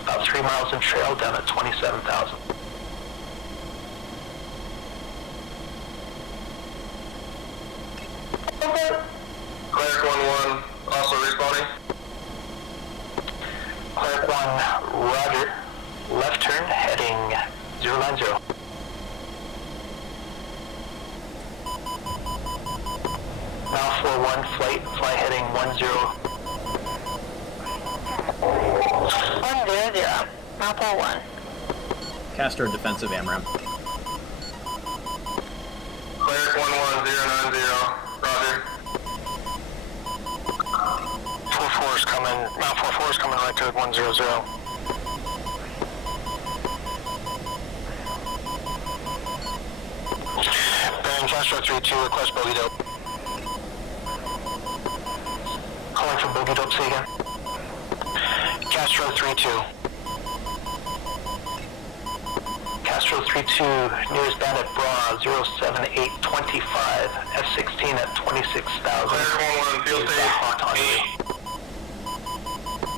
About 3 miles in trail down at 27,000. Cleric 1-1, also respawning. Cleric 1, Roger. Left turn, heading 090. Now 4-1, fly heading 10. 100, now 4-1. Castro defensive AMRAM. Cleric 11090. Roger. 4-4 is coming, now 4-4 is coming right to 100. Baron Castro 3-2, request bogey dope. Calling for bogey dope, say again. Castro 3-2. Castro 3-2, nearest Bandit Bra 07825, F-16 at 26,000. Cleric 1-1, field state Hot on 8.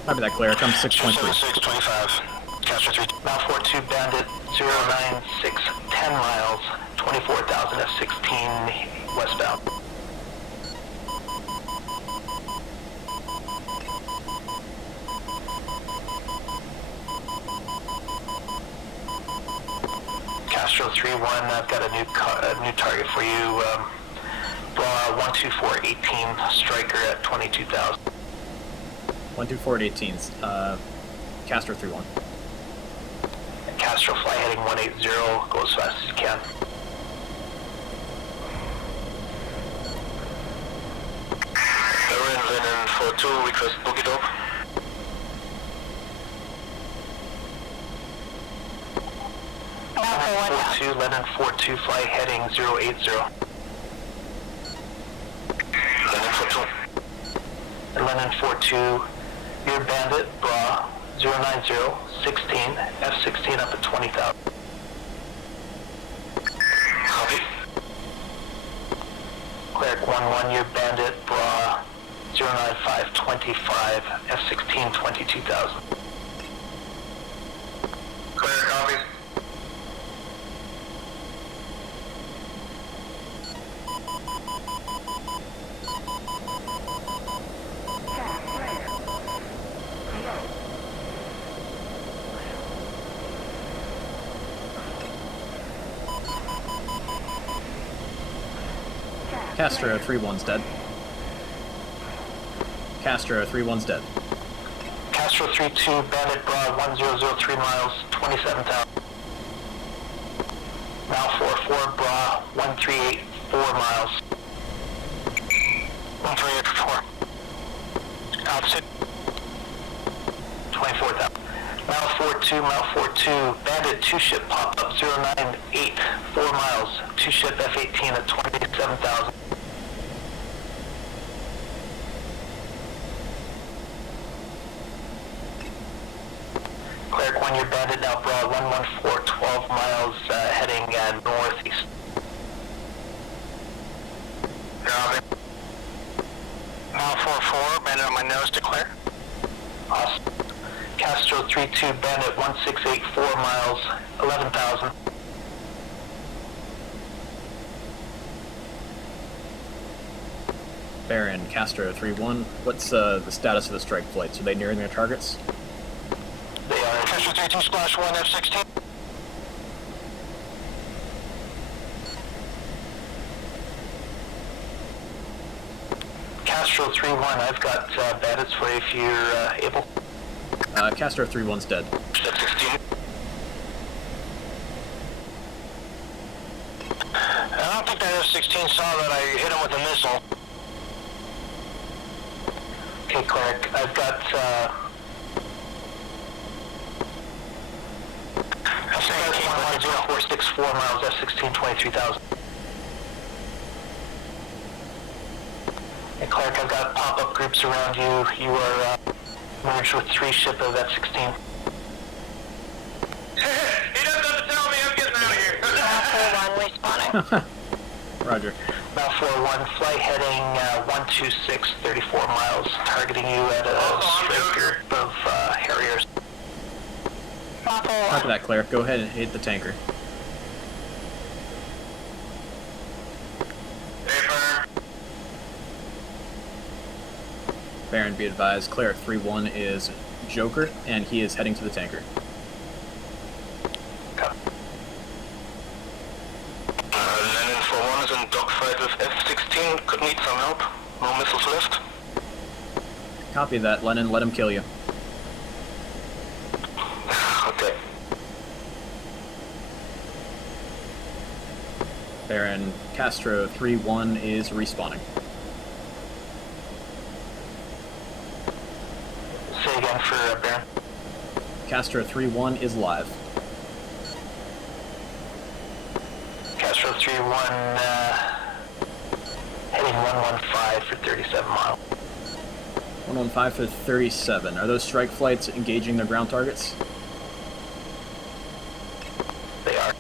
Copy that, Cleric, I'm 6.3. 27625. Castro 3-2. Now 4-2 Bandit 096, 10 miles, 24,000 F-16 westbound. Castro 3-1, I've got a new target for you. 12418 striker at 22,000. 124 at 18. Castro 3-1. Castro fly heading 180, go as fast as you can. Linen 4-2, request book it up. Alpha 1 down. 4-2, Lennon 4-2, fly heading 080. Linen 4-2. Lennon 4-2, your bandit, bra, 090, 16, F-16 up at 20,000. Copy. Cleric 1-1, your bandit, bra, 095, 25, F-16, 22,000. Clear copies. Castro 3-1's dead. Castro 3-1's dead. Castro 3-2, bandit, bra, 1003 miles, 27,000. Mal 4-4, bra, 1384 miles. 1384. Altitude. 24,000. Mal 4-2, bandit, 2-ship, pop up 098, 4 miles, 2-ship F-18 at 27,000. Cleric 1, your bandit, now bra, 114, 12 miles, heading northeast. Copy. Mal 4-4, bandit on my nose to clear. Awesome. Castro 3-2, bandit, 1684 miles, 11,000. Baron, Castro 3-1. What's the status of the strike flights? Are they nearing their targets? They are Castro 3-2, splash 1, F-16. Castro 3-1, I've got bandits for you if you're able. Castro 3-1's dead. F-16. I don't think that F-16 saw that I hit him with a missile. Okay, Cleric, I've got F-16 464 miles, F-16, 23,000. Hey, Cleric, I've got pop-up groups around you. You are merged with 3 ship of F-16. He doesn't have to tell me I'm getting out of here. Alpha 1 respawning. Roger. Mal 4-1, flight heading 126, 34 miles, targeting you at a straight group of Harriers. Alpha Copy 1. that, Cleric. Go ahead and hit the tanker. Affirm. Baron, be advised, Cleric 3-1 is Joker, and he is heading to the tanker. Linen 4-1 is in dogfight with F-16. Could need some help. No missiles left. Copy that, Lennon. Let him kill you. Okay. Baron, Castro 3-1 is respawning. Say again for Baron. Castro 3-1 is live. Castro 3-1, heading 115 for 37 miles. 115 for 37. Are those strike flights engaging their ground targets? They are.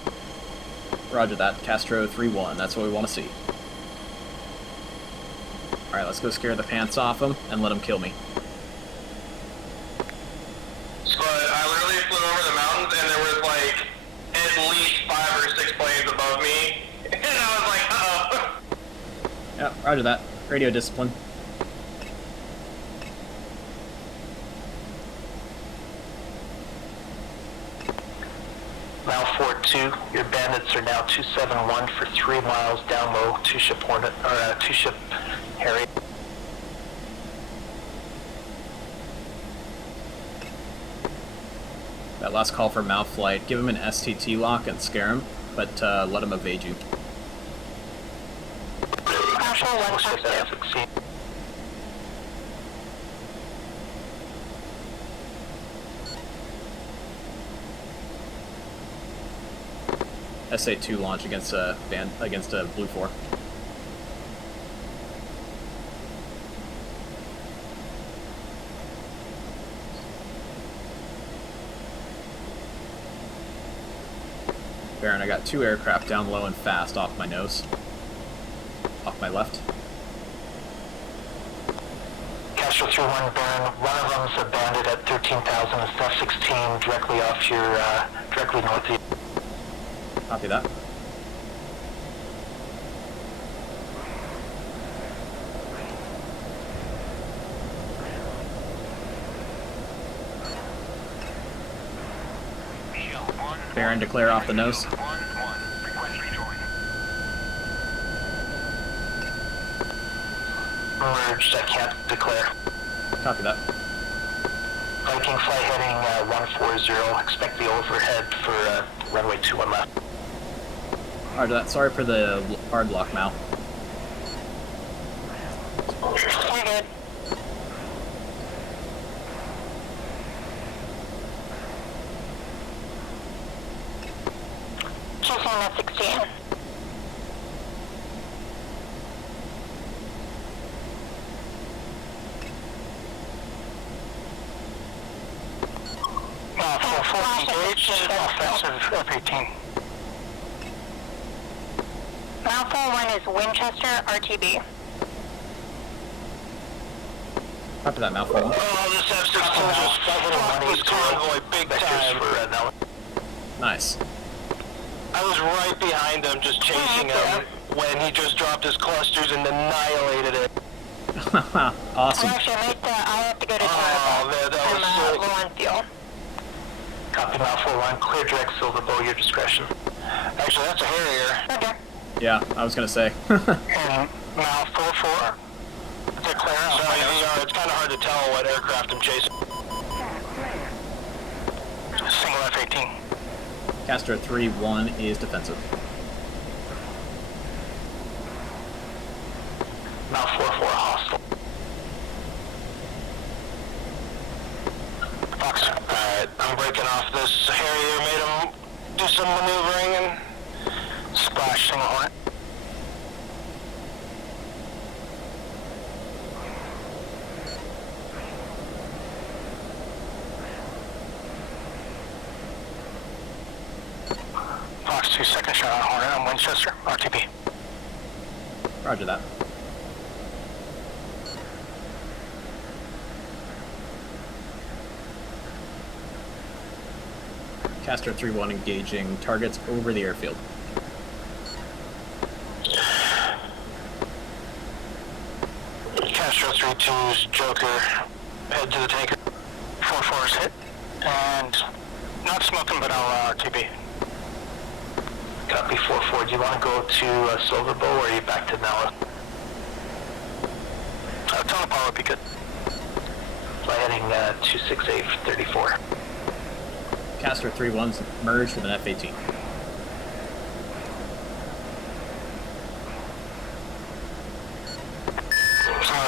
Roger that. Castro 3-1. That's what we want to see. Alright, let's go scare the pants off him and let him kill me. But I literally flew over the mountains and there was like at least 5 or 6 planes above me. And I was like, uh-oh. Yep, roger that. Radio discipline. Mal 4-2, 2, your bandits are now 271 for 3 miles down low, 2-ship Hornet, or 2-ship Harry. That last call for mouth flight, give him an STT lock and scare him, but let him evade you. Alpha 1 Ship Fox 2. F-16. SA2 launch against a Blue 4. Baron, I got 2 aircraft down low and fast off my nose. Off my left. Castro 3-1, Baron. One of them's a bandit at 13,000. It's F-16 directly off your, directly north of you. Copy that. Baron, declare off the nose. Merged, I can't declare. Copy that. Viking flight heading 140. Expect the overhead for runway 21 left. Roger that. Sorry for the hard lock, Mal. You're good. Chasing F-16. Full engaged, offensive F-18. Alpha 1 is Winchester, RTB. Copy that, Mal. Forward. Oh, this F-16 just fucked this convoy big time. Nice. I was right behind him, just chasing him, when he just dropped his clusters and annihilated it. Awesome. Actually, I have to go to Oh, man, that was I'm sick. low on fuel. Copy Mal 4-1. Clear direct silver bow, your discretion. Actually, that's a Harrier. Okay. Yeah, I was gonna say. And Mal 4-4. Declare out. Sorry, VR, it's kind of hard to tell what aircraft I'm chasing. Single F-18. Castro 3-1 is defensive. Mal 4-4 hostile. Fox. Alright, I'm breaking off this Harrier, made him do some maneuvering and splash single Hornet. Fox 2, second shot on Hornet on Winchester, RTB. Roger that. Castro 3-1 engaging targets over the airfield. Castro 3-2's Joker, head to the tanker. 4-4's hit, and not smoking, but I'll RTB. Copy 4-4. Do you want to go to Silver Bow or are you back to Nella? Tunnel power would be good. Fly heading 268 34. Castro 3-1's merged with an F-18.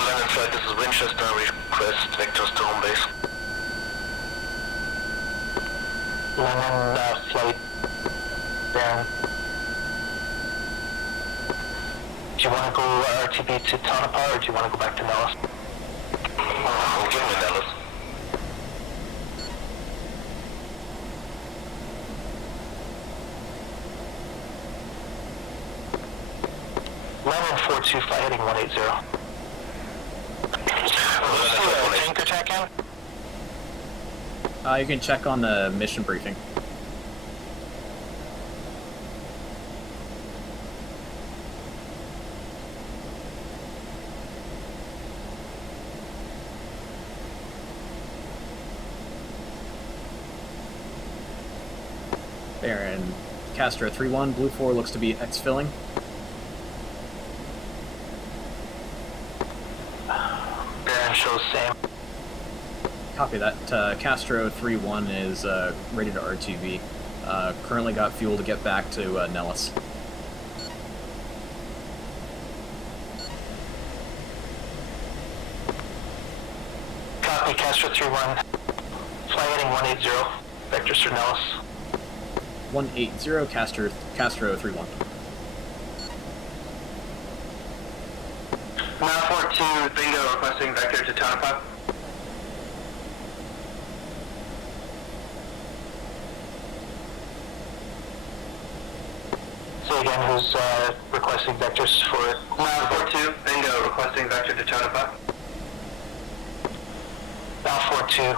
London flight, this is Winchester, request vectors to home base. London flight down. Do you want to go RTB to Tonopah or do you want to go back to Nellis? Oh, give me Dallas. London 42, fly heading 180. Tanker attack in? You can check on the mission briefing. Baron, Castro 3-1, Blue 4 looks to be exfilling. Baron shows same. Copy that. Castro 3-1 is ready to RTV. Currently got fuel to get back to Nellis. Copy, Castro 3-1. Fly heading 180. Vectors for Nellis. 180, Castro 3-1. Mile 42, Bingo requesting vector to Tonopah. Say again, who's requesting vectors for... Mile 42, Bingo requesting vector to Tonopah. Mile 42,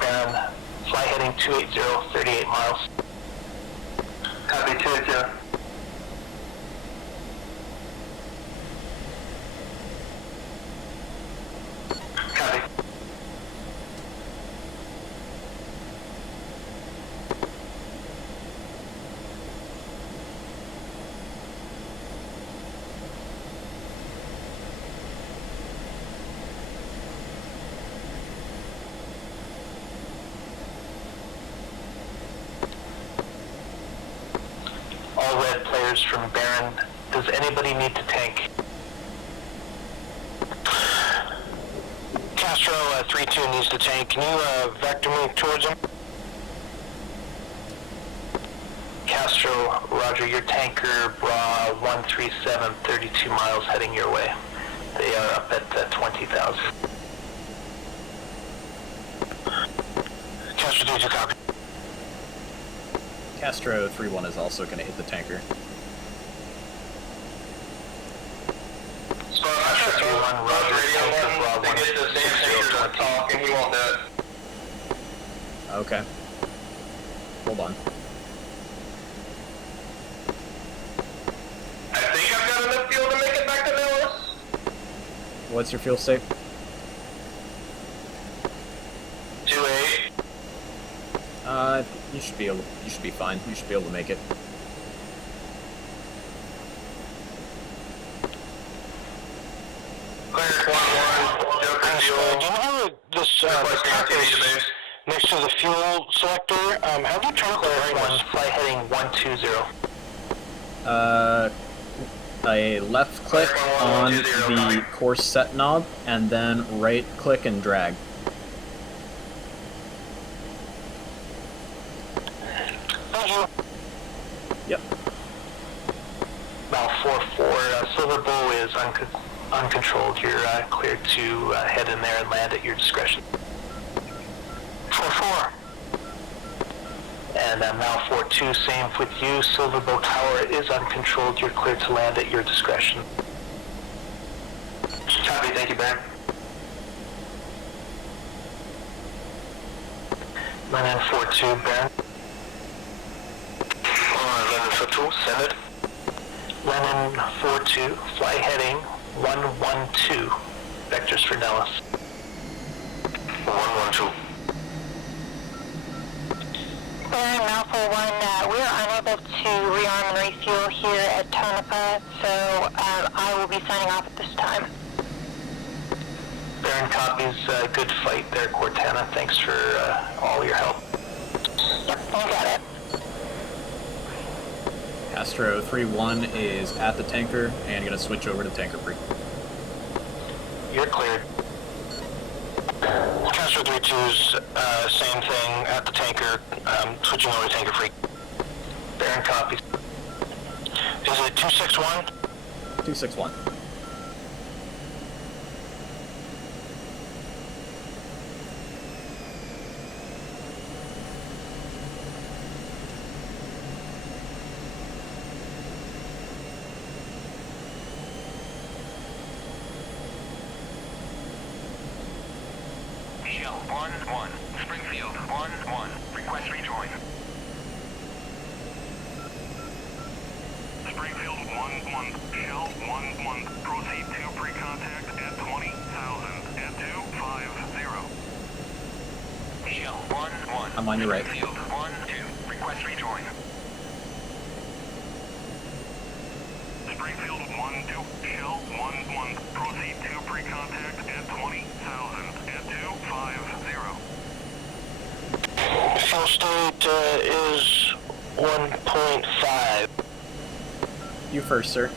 Baron, fly heading 280, 38 miles. Copy, 280. Copy. All red players from Baron. Does anybody need to tank? Castro 3-2 needs to tank. Can you vector me towards him? Castro, roger, your tanker, Bra 137, 32 miles heading your way. They are up at 20,000. Castro 3-2 copy. Castro 3-1 is also going to hit the tanker. So I'm not sure if radio button to get the same tankers to talk, and he won't do it. Okay. Hold on. I think I've got enough fuel to make it back to Nellis. What's your fuel state? 2-8. You should be fine. You should be able to make it. Clear 21, Joker Do fuel. you know how this Requesting RTV to base. next to the fuel selector? Have you turned One, fly heading 120. A left click on the course set knob, and then right click and drag. Thank you. Yep. Mile 44, Silver Bull is uncontrolled. You're cleared to head in there and land at your discretion. 4-4. And Mile 42, same with you. Silver Bow Tower is uncontrolled. You're cleared to land at your discretion. Copy, thank you, Baron. Lenin 42, Baron. Lenin 42, send it. Lenin 42, fly heading 112. Vectors for Nellis. 112. Baron, Alpha 1, we are unable to rearm and refuel here at Tonopah, so I will be signing off at this time. Baron copies. Good fight there, Cortana. Thanks for all your help. Yep, you got it. Castro 3-1 is at the tanker, and going to switch over to tanker free. You're cleared. Castro 3-2's same thing at the tanker, switching over to tanker free. Baron copies. Is it 261? 261. Shell 1-1. Springfield 1-1. Request rejoin. Springfield 1-1. Shell 1-1. Proceed to pre-contact at 20,000 at 250. Shell 1-1. I'm on your right. Springfield 1-2. Request rejoin. Springfield 1-2, Shell 1-1, proceed to pre-contact at 20,000 at 250. Fuel state is 1.5. You first, sir.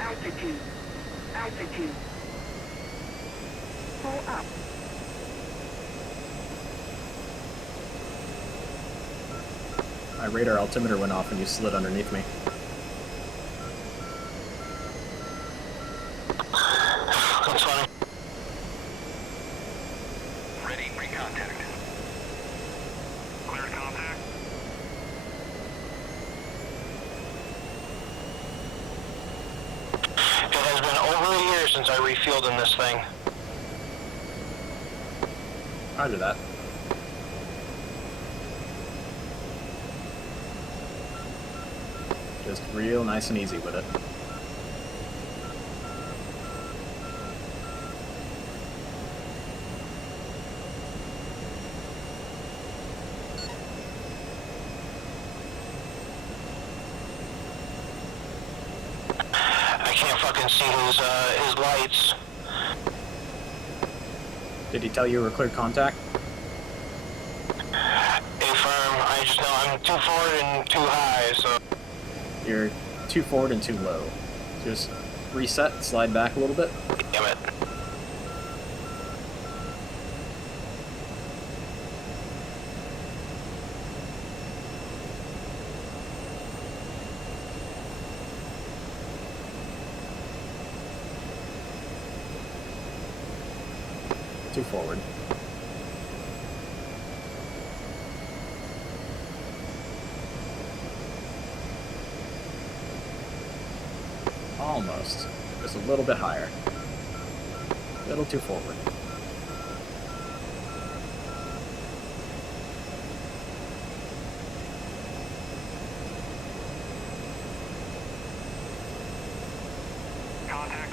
Altitude. Altitude. Pull up. My radar altimeter went off and you slid underneath me. That's funny. Ready, pre-contact. Cleared contact. It has been over a year since I refueled in this thing. Roger that. Just real nice and easy with it. I can't fucking see his lights. Did he tell you you were cleared contact? Affirm, I just know I'm too forward and too high, so... You're too forward and too low. Just reset, slide back a little bit. Damn it. Too forward. Almost. Just a little bit higher. A little too forward. Contact.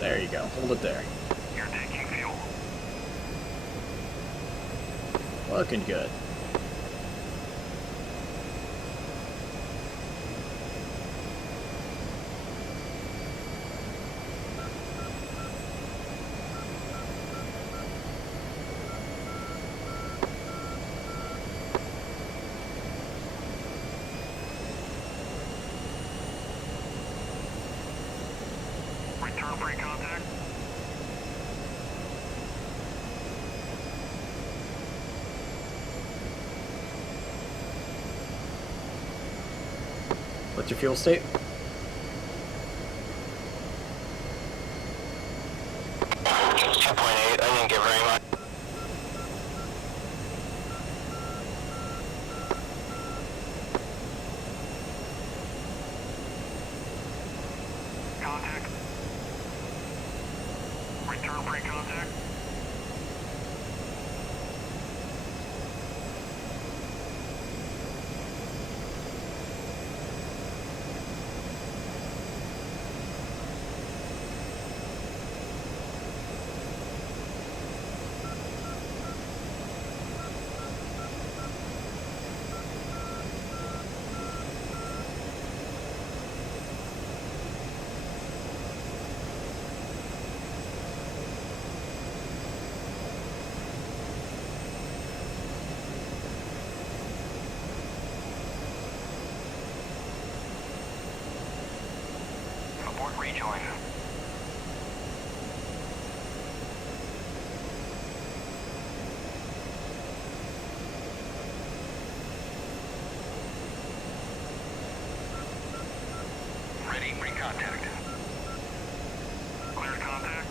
There you go. Hold it there. You're taking fuel. Looking good. Return pre-contact. What's your fuel state? 2.8, I didn't get very much. Contact. Return pre-contact. Abort rejoin. Ready, pre-contact. Cleared contact.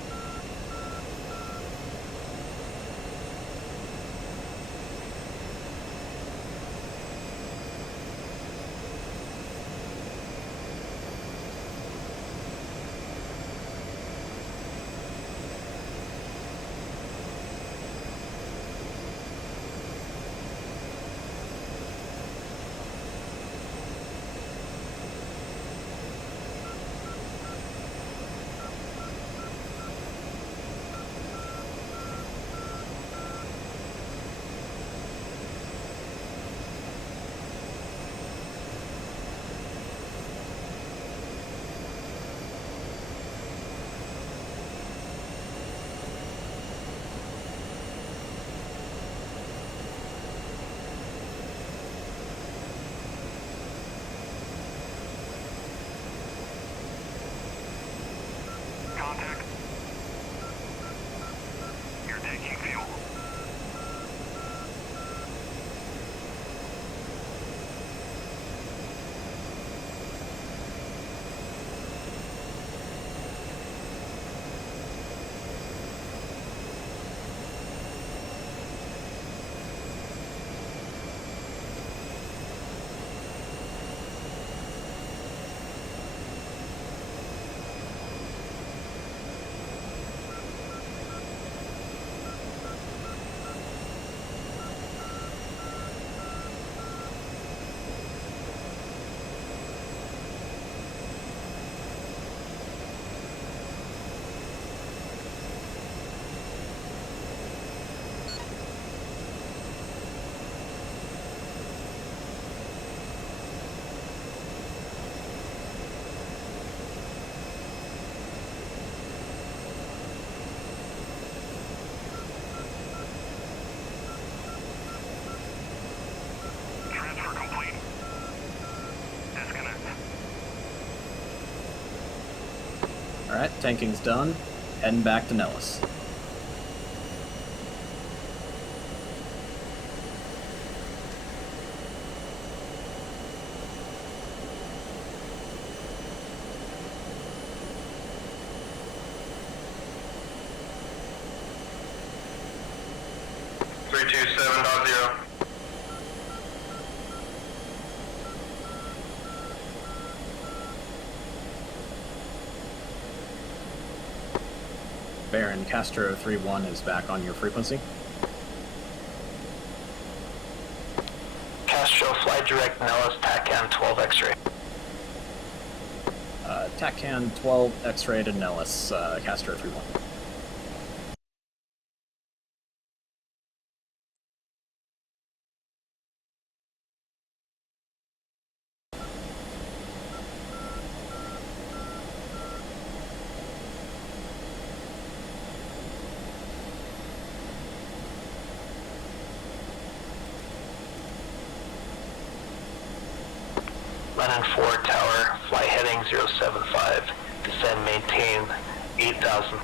Alright, tanking's done. Heading back to Nellis. Baron, Castro 3-1 is back on your frequency. Castro, fly direct Nellis, TACAN 12 X-ray. TACAN 12 X-ray to Nellis, Castro 3-1. Lennon 4 tower, fly heading 075, descend maintain 8,000.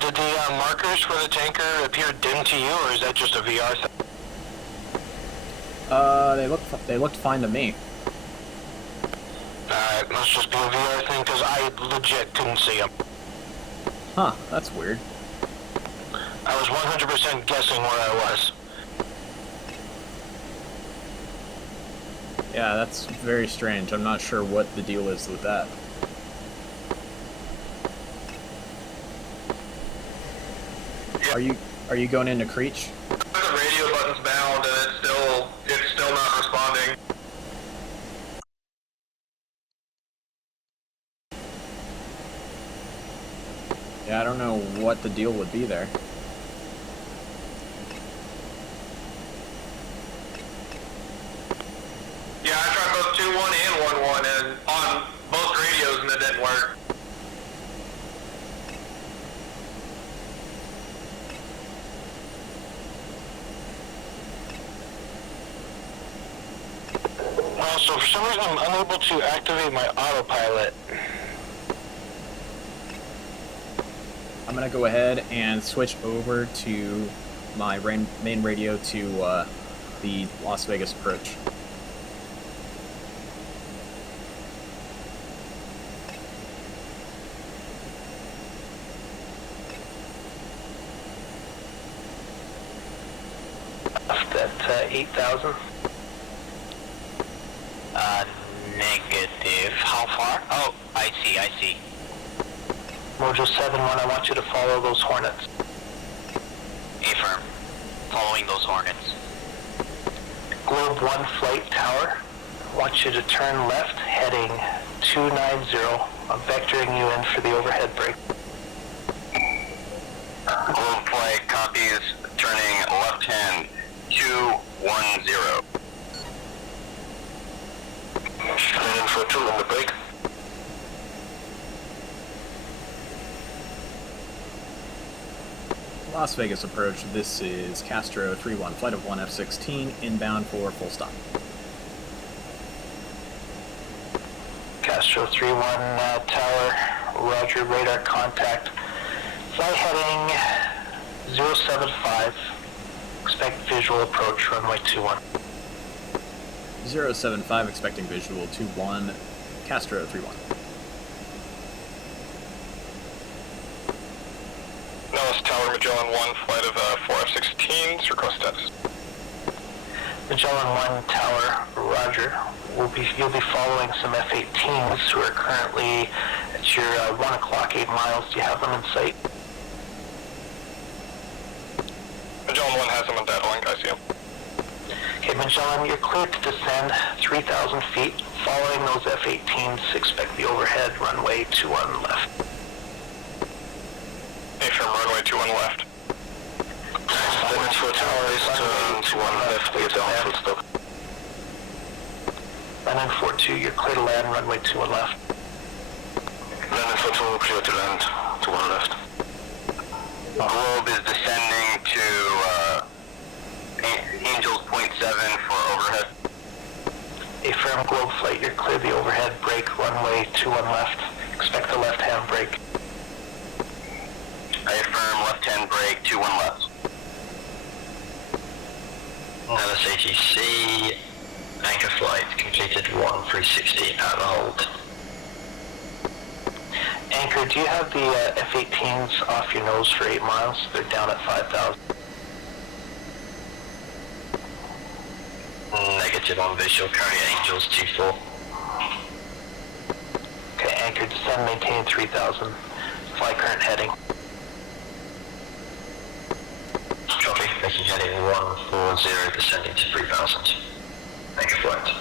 Did the markers for the tanker appear dim to you, or is that just a VR thing? They looked fine to me. It must just be a VR thing, because I legit couldn't see them. Huh, that's weird. I was 100% guessing where I was. Yeah, that's very strange. I'm not sure what the deal is with that. Are you going into Creech? The radio button's bound and it's still not responding. Yeah, I don't know what the deal would be there. Yeah, I tried both 2-1 and 1-1 and on both radios and it didn't work. So for some reason I'm unable to activate my autopilot. I'm gonna go ahead and switch over to my main radio to the Las Vegas approach. At 8,000. Negative. How far? Oh, I see. Mojo 7-1, I want you to follow those Hornets. Affirm. Following those Hornets. Globe 1 flight tower, I want you to turn left, heading 290. I'm vectoring you in for the overhead brake. Globe flight copies. Turning left hand 210. And in for 2 on the brake. Las Vegas approach, this is Castro 3-1, flight of 1 F-16, inbound for full stop. Castro 3-1 tower, roger, radar contact. Fly heading 075, expect visual approach, runway 21. 075, expecting visual 2-1, Castro 3-1. Nellis Tower, Magellan 1, flight of 4 F-16s, request status. Magellan 1 tower, roger. You'll be following some F-18s who are currently at your 1 o'clock, 8 miles. Do you have them in sight? Magellan 1 has them on data link, I see him. Okay, Magellan, you're cleared to descend 3,000 feet. Following those F-18s, expect the overhead runway 21 left. Affirm, runway 21 left. Limit for towers, turn 1 left, we get down full stop. Landing 42, you're clear to land, runway 21 left. Landing 42, clear to land, 21 left. Globe is descending to Angels .7 for overhead. Affirm Globe flight, you're clear the overhead brake, runway 21 left. Expect the left-hand brake. I affirm left-hand brake 21 left. Nellis ATC, anchor flight completed 1360 out of hold. Anchor, do you have the F-18s off your nose for 8 miles? They're down at 5,000. Negative on visual, carry Angels 24. Okay, anchor, descend, maintain 3,000. Fly current heading. Copy, making heading 140, descending to 3,000. Anchor flight.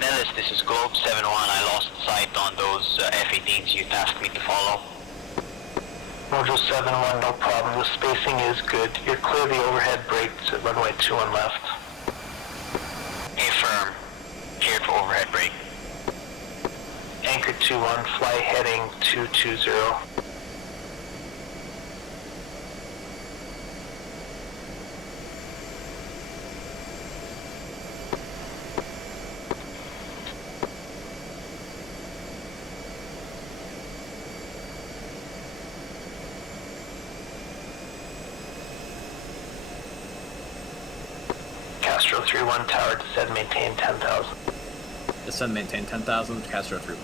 Nellis, this is Globe 7-1. I lost sight on those F-18s you tasked me to follow. Mojo 7-1, no problem. The spacing is good. You're clear the overhead brakes at runway 21 left. Affirm. Cleared for overhead brake. Anchor 21, fly heading 220. Castro 3-1 tower, descend, maintain 10,000. Descend, maintain 10,000, Castro 3-1.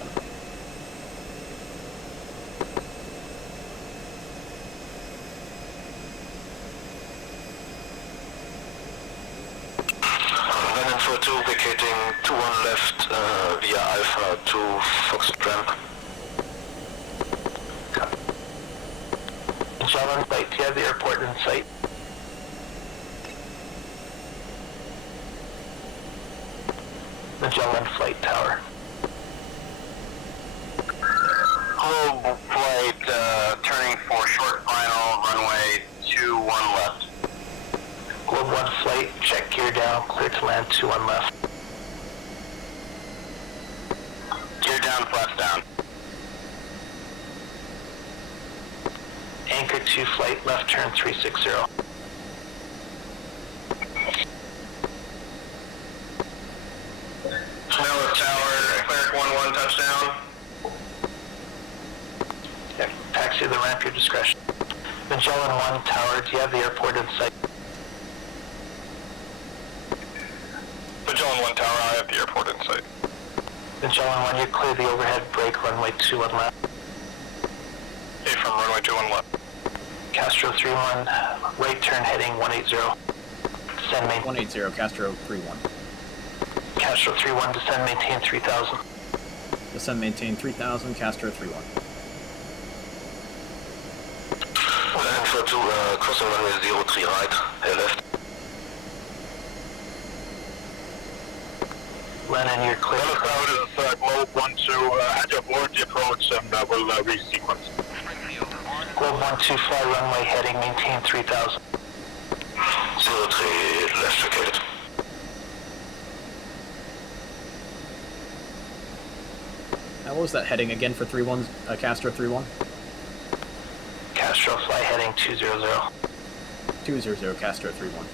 Then Info 2, vacating 2-1 left via Alpha to Foxtrot. Magellan flight, do you have the airport in sight? Magellan flight tower. Hello, flight, turning for short final, runway 21 left. Globe 1 flight, check gear down, clear to land 21 left. Gear down, flaps down. Anchor 2 flight, left turn 360. Nellis Tower, Cleric 1-1, touchdown. Yeah, taxi the ramp, your discretion. Magellan 1 tower, do you have the airport in sight? Magellan 1 Tower, I have the airport in sight. Magellan 1, you clear the overhead brake, runway 21 left. From runway 21 left. Castro 3-1, right turn heading 180. Descend, maintain. 180, Castro 3-1. Castro 3-1, descend, maintain 3,000. Descend, maintain 3,000, Castro 3-1. Info 2, crossing runway 03 right, left. Lennon, you're clear. Crowd is Globe 1-2, at your board the approach and will re-sequence. Globe 1-2, fly runway heading, maintain 3,000. 03 left located. Now, what was that heading again for 3-1, Castro 3-1? Castro, fly heading 200. 200, Castro 3-1.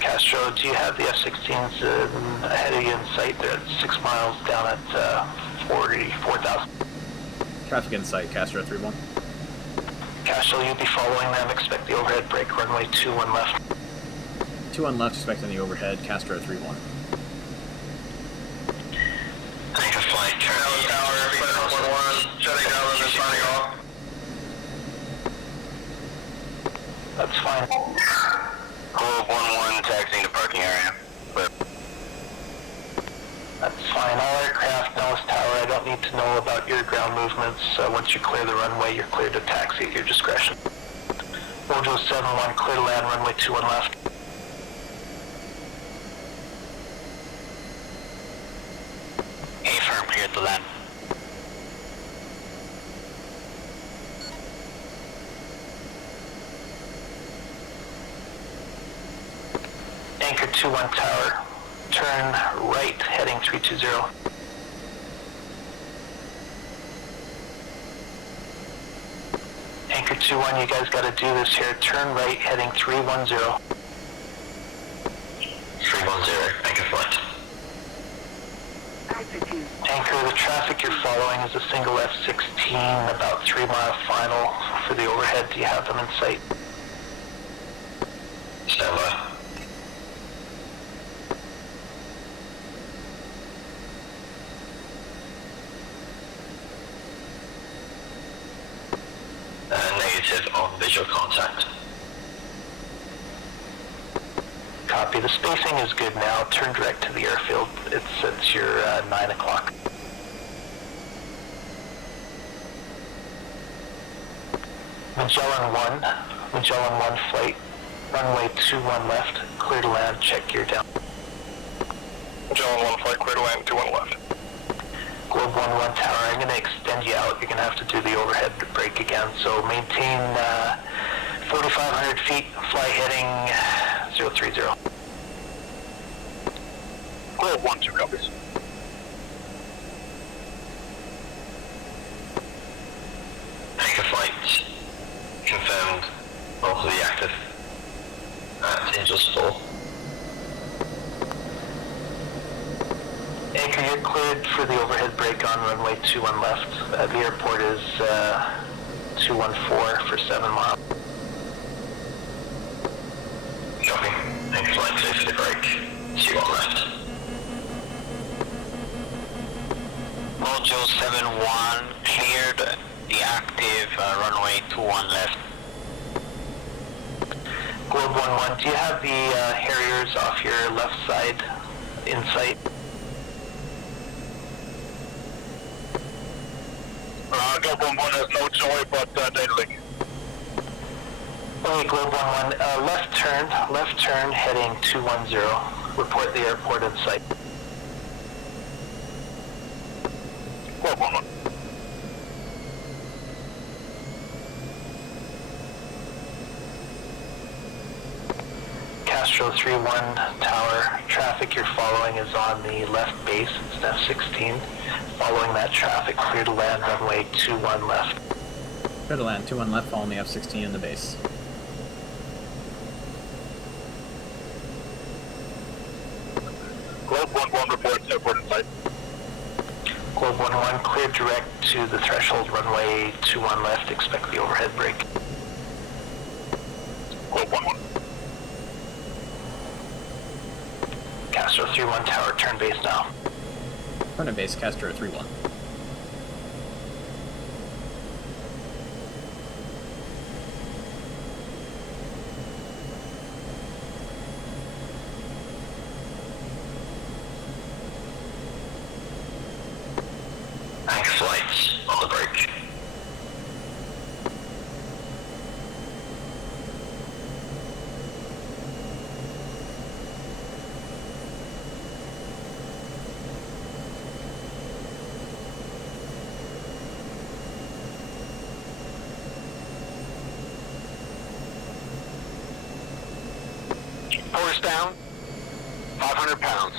Castro, do you have the F-16s ahead of you in sight? They're at 6 miles down at 44,000. Traffic in sight, Castro 3-1. Castro, you'll be following them. Expect the overhead brake, runway 21 left. 2-1 left, expecting the overhead, Castro 3-1. Anchor flight, Nellis Tower, Cleric 1-1, shutting down and then signing off. That's fine. Globe 1-1, taxiing to parking area. Clear. That's fine. All aircraft, Nellis Tower, I don't need to know about your ground movements. Once you clear the runway, you're clear to taxi at your discretion. Mojo 7-1, clear to land, runway 21 left. A-firm, clear to land. Anchor 2-1 tower, turn right, heading 320. Anchor 2-1, you guys gotta do this here. Turn right, heading 310. 310, anchor flight. Altitude. Anchor, the traffic you're following is a single F-16, about 3 mile final for the overhead. Do you have them in sight? Stand by. Negative on visual contact. Copy. The spacing is good now. Turn direct to the airfield. It's your 9 o'clock. Magellan 1 flight, runway 21 left, clear to land, check gear down. Magellan 1 flight, clear to land, 21 left. Globe 1-1 tower, I'm going to extend you out. You're going to have to do the overhead brake again. So maintain 4,500 feet, fly heading 030. Globe 1-2 copies. Anchor flight confirmed, also the active at Angels 4. Anchor, you're cleared for the overhead brake on runway 21 left. The airport is 214 for 7 miles. Copy. Anchor flight. clear for the break. 21 left. Module 7-1 cleared the active runway 21 left. Globe 1-1, do you have the Harriers off your left side in sight? Globe 1-1 has no joy but denoting. Okay, Globe 1-1, left turn, heading 210. Report the airport in sight. Globe 1-1. Castro 3-1 tower, traffic you're following is on the left base, it's an F-16. Following that traffic, clear to land runway 21 left. Clear to land, 2-1 left, following the F-16 in the base. Globe 1-1 reports airport in sight. Globe 1-1, clear direct to the threshold runway 21 left, expect the overhead brake. Globe 1-1. Castro 3-1 tower, turn base now. Turn to base, Castro 3-1. Anchor flights on the break. Force down, 500 pounds.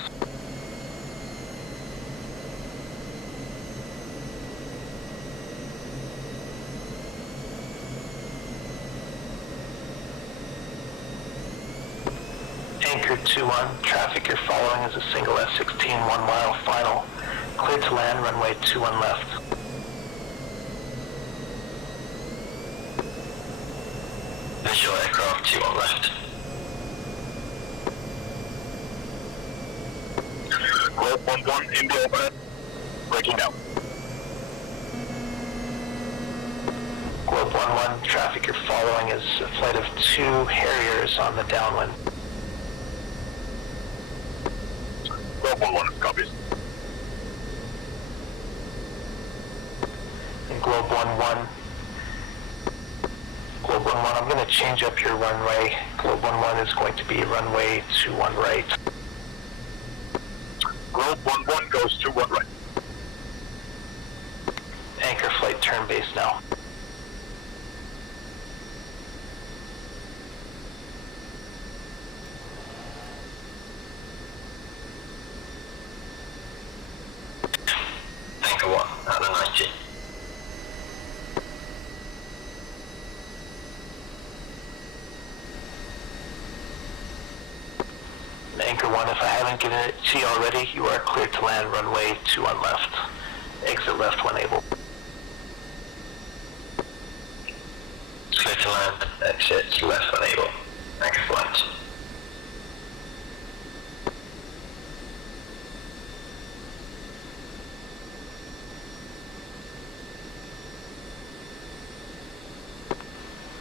Anchor 2-1, traffic you're following is a single F-16 1 mile final. Clear to land runway 21 left. Visual aircraft 21 left. Globe 1-1 in the overhead, breaking down. Globe 1-1, traffic you're following is a flight of 2 Harriers on the downwind. Globe 1-1 copies. And Globe 1-1, I'm going to change up your runway. Globe 1-1 is going to be runway 21 right. Globe 1-1 goes to 1 right. Anchor flight turn base now. Anchor 1 at the 90. Anchor 1, if I haven't given it to you already, you are cleared to land runway 21 left. Exit left when able. Clear to land, exit left when able. Anchor flight.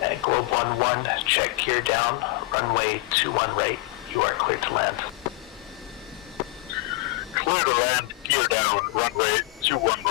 At Globe 1-1, check gear down, runway 21 right. You are cleared to land. Clear to land, gear down, runway 21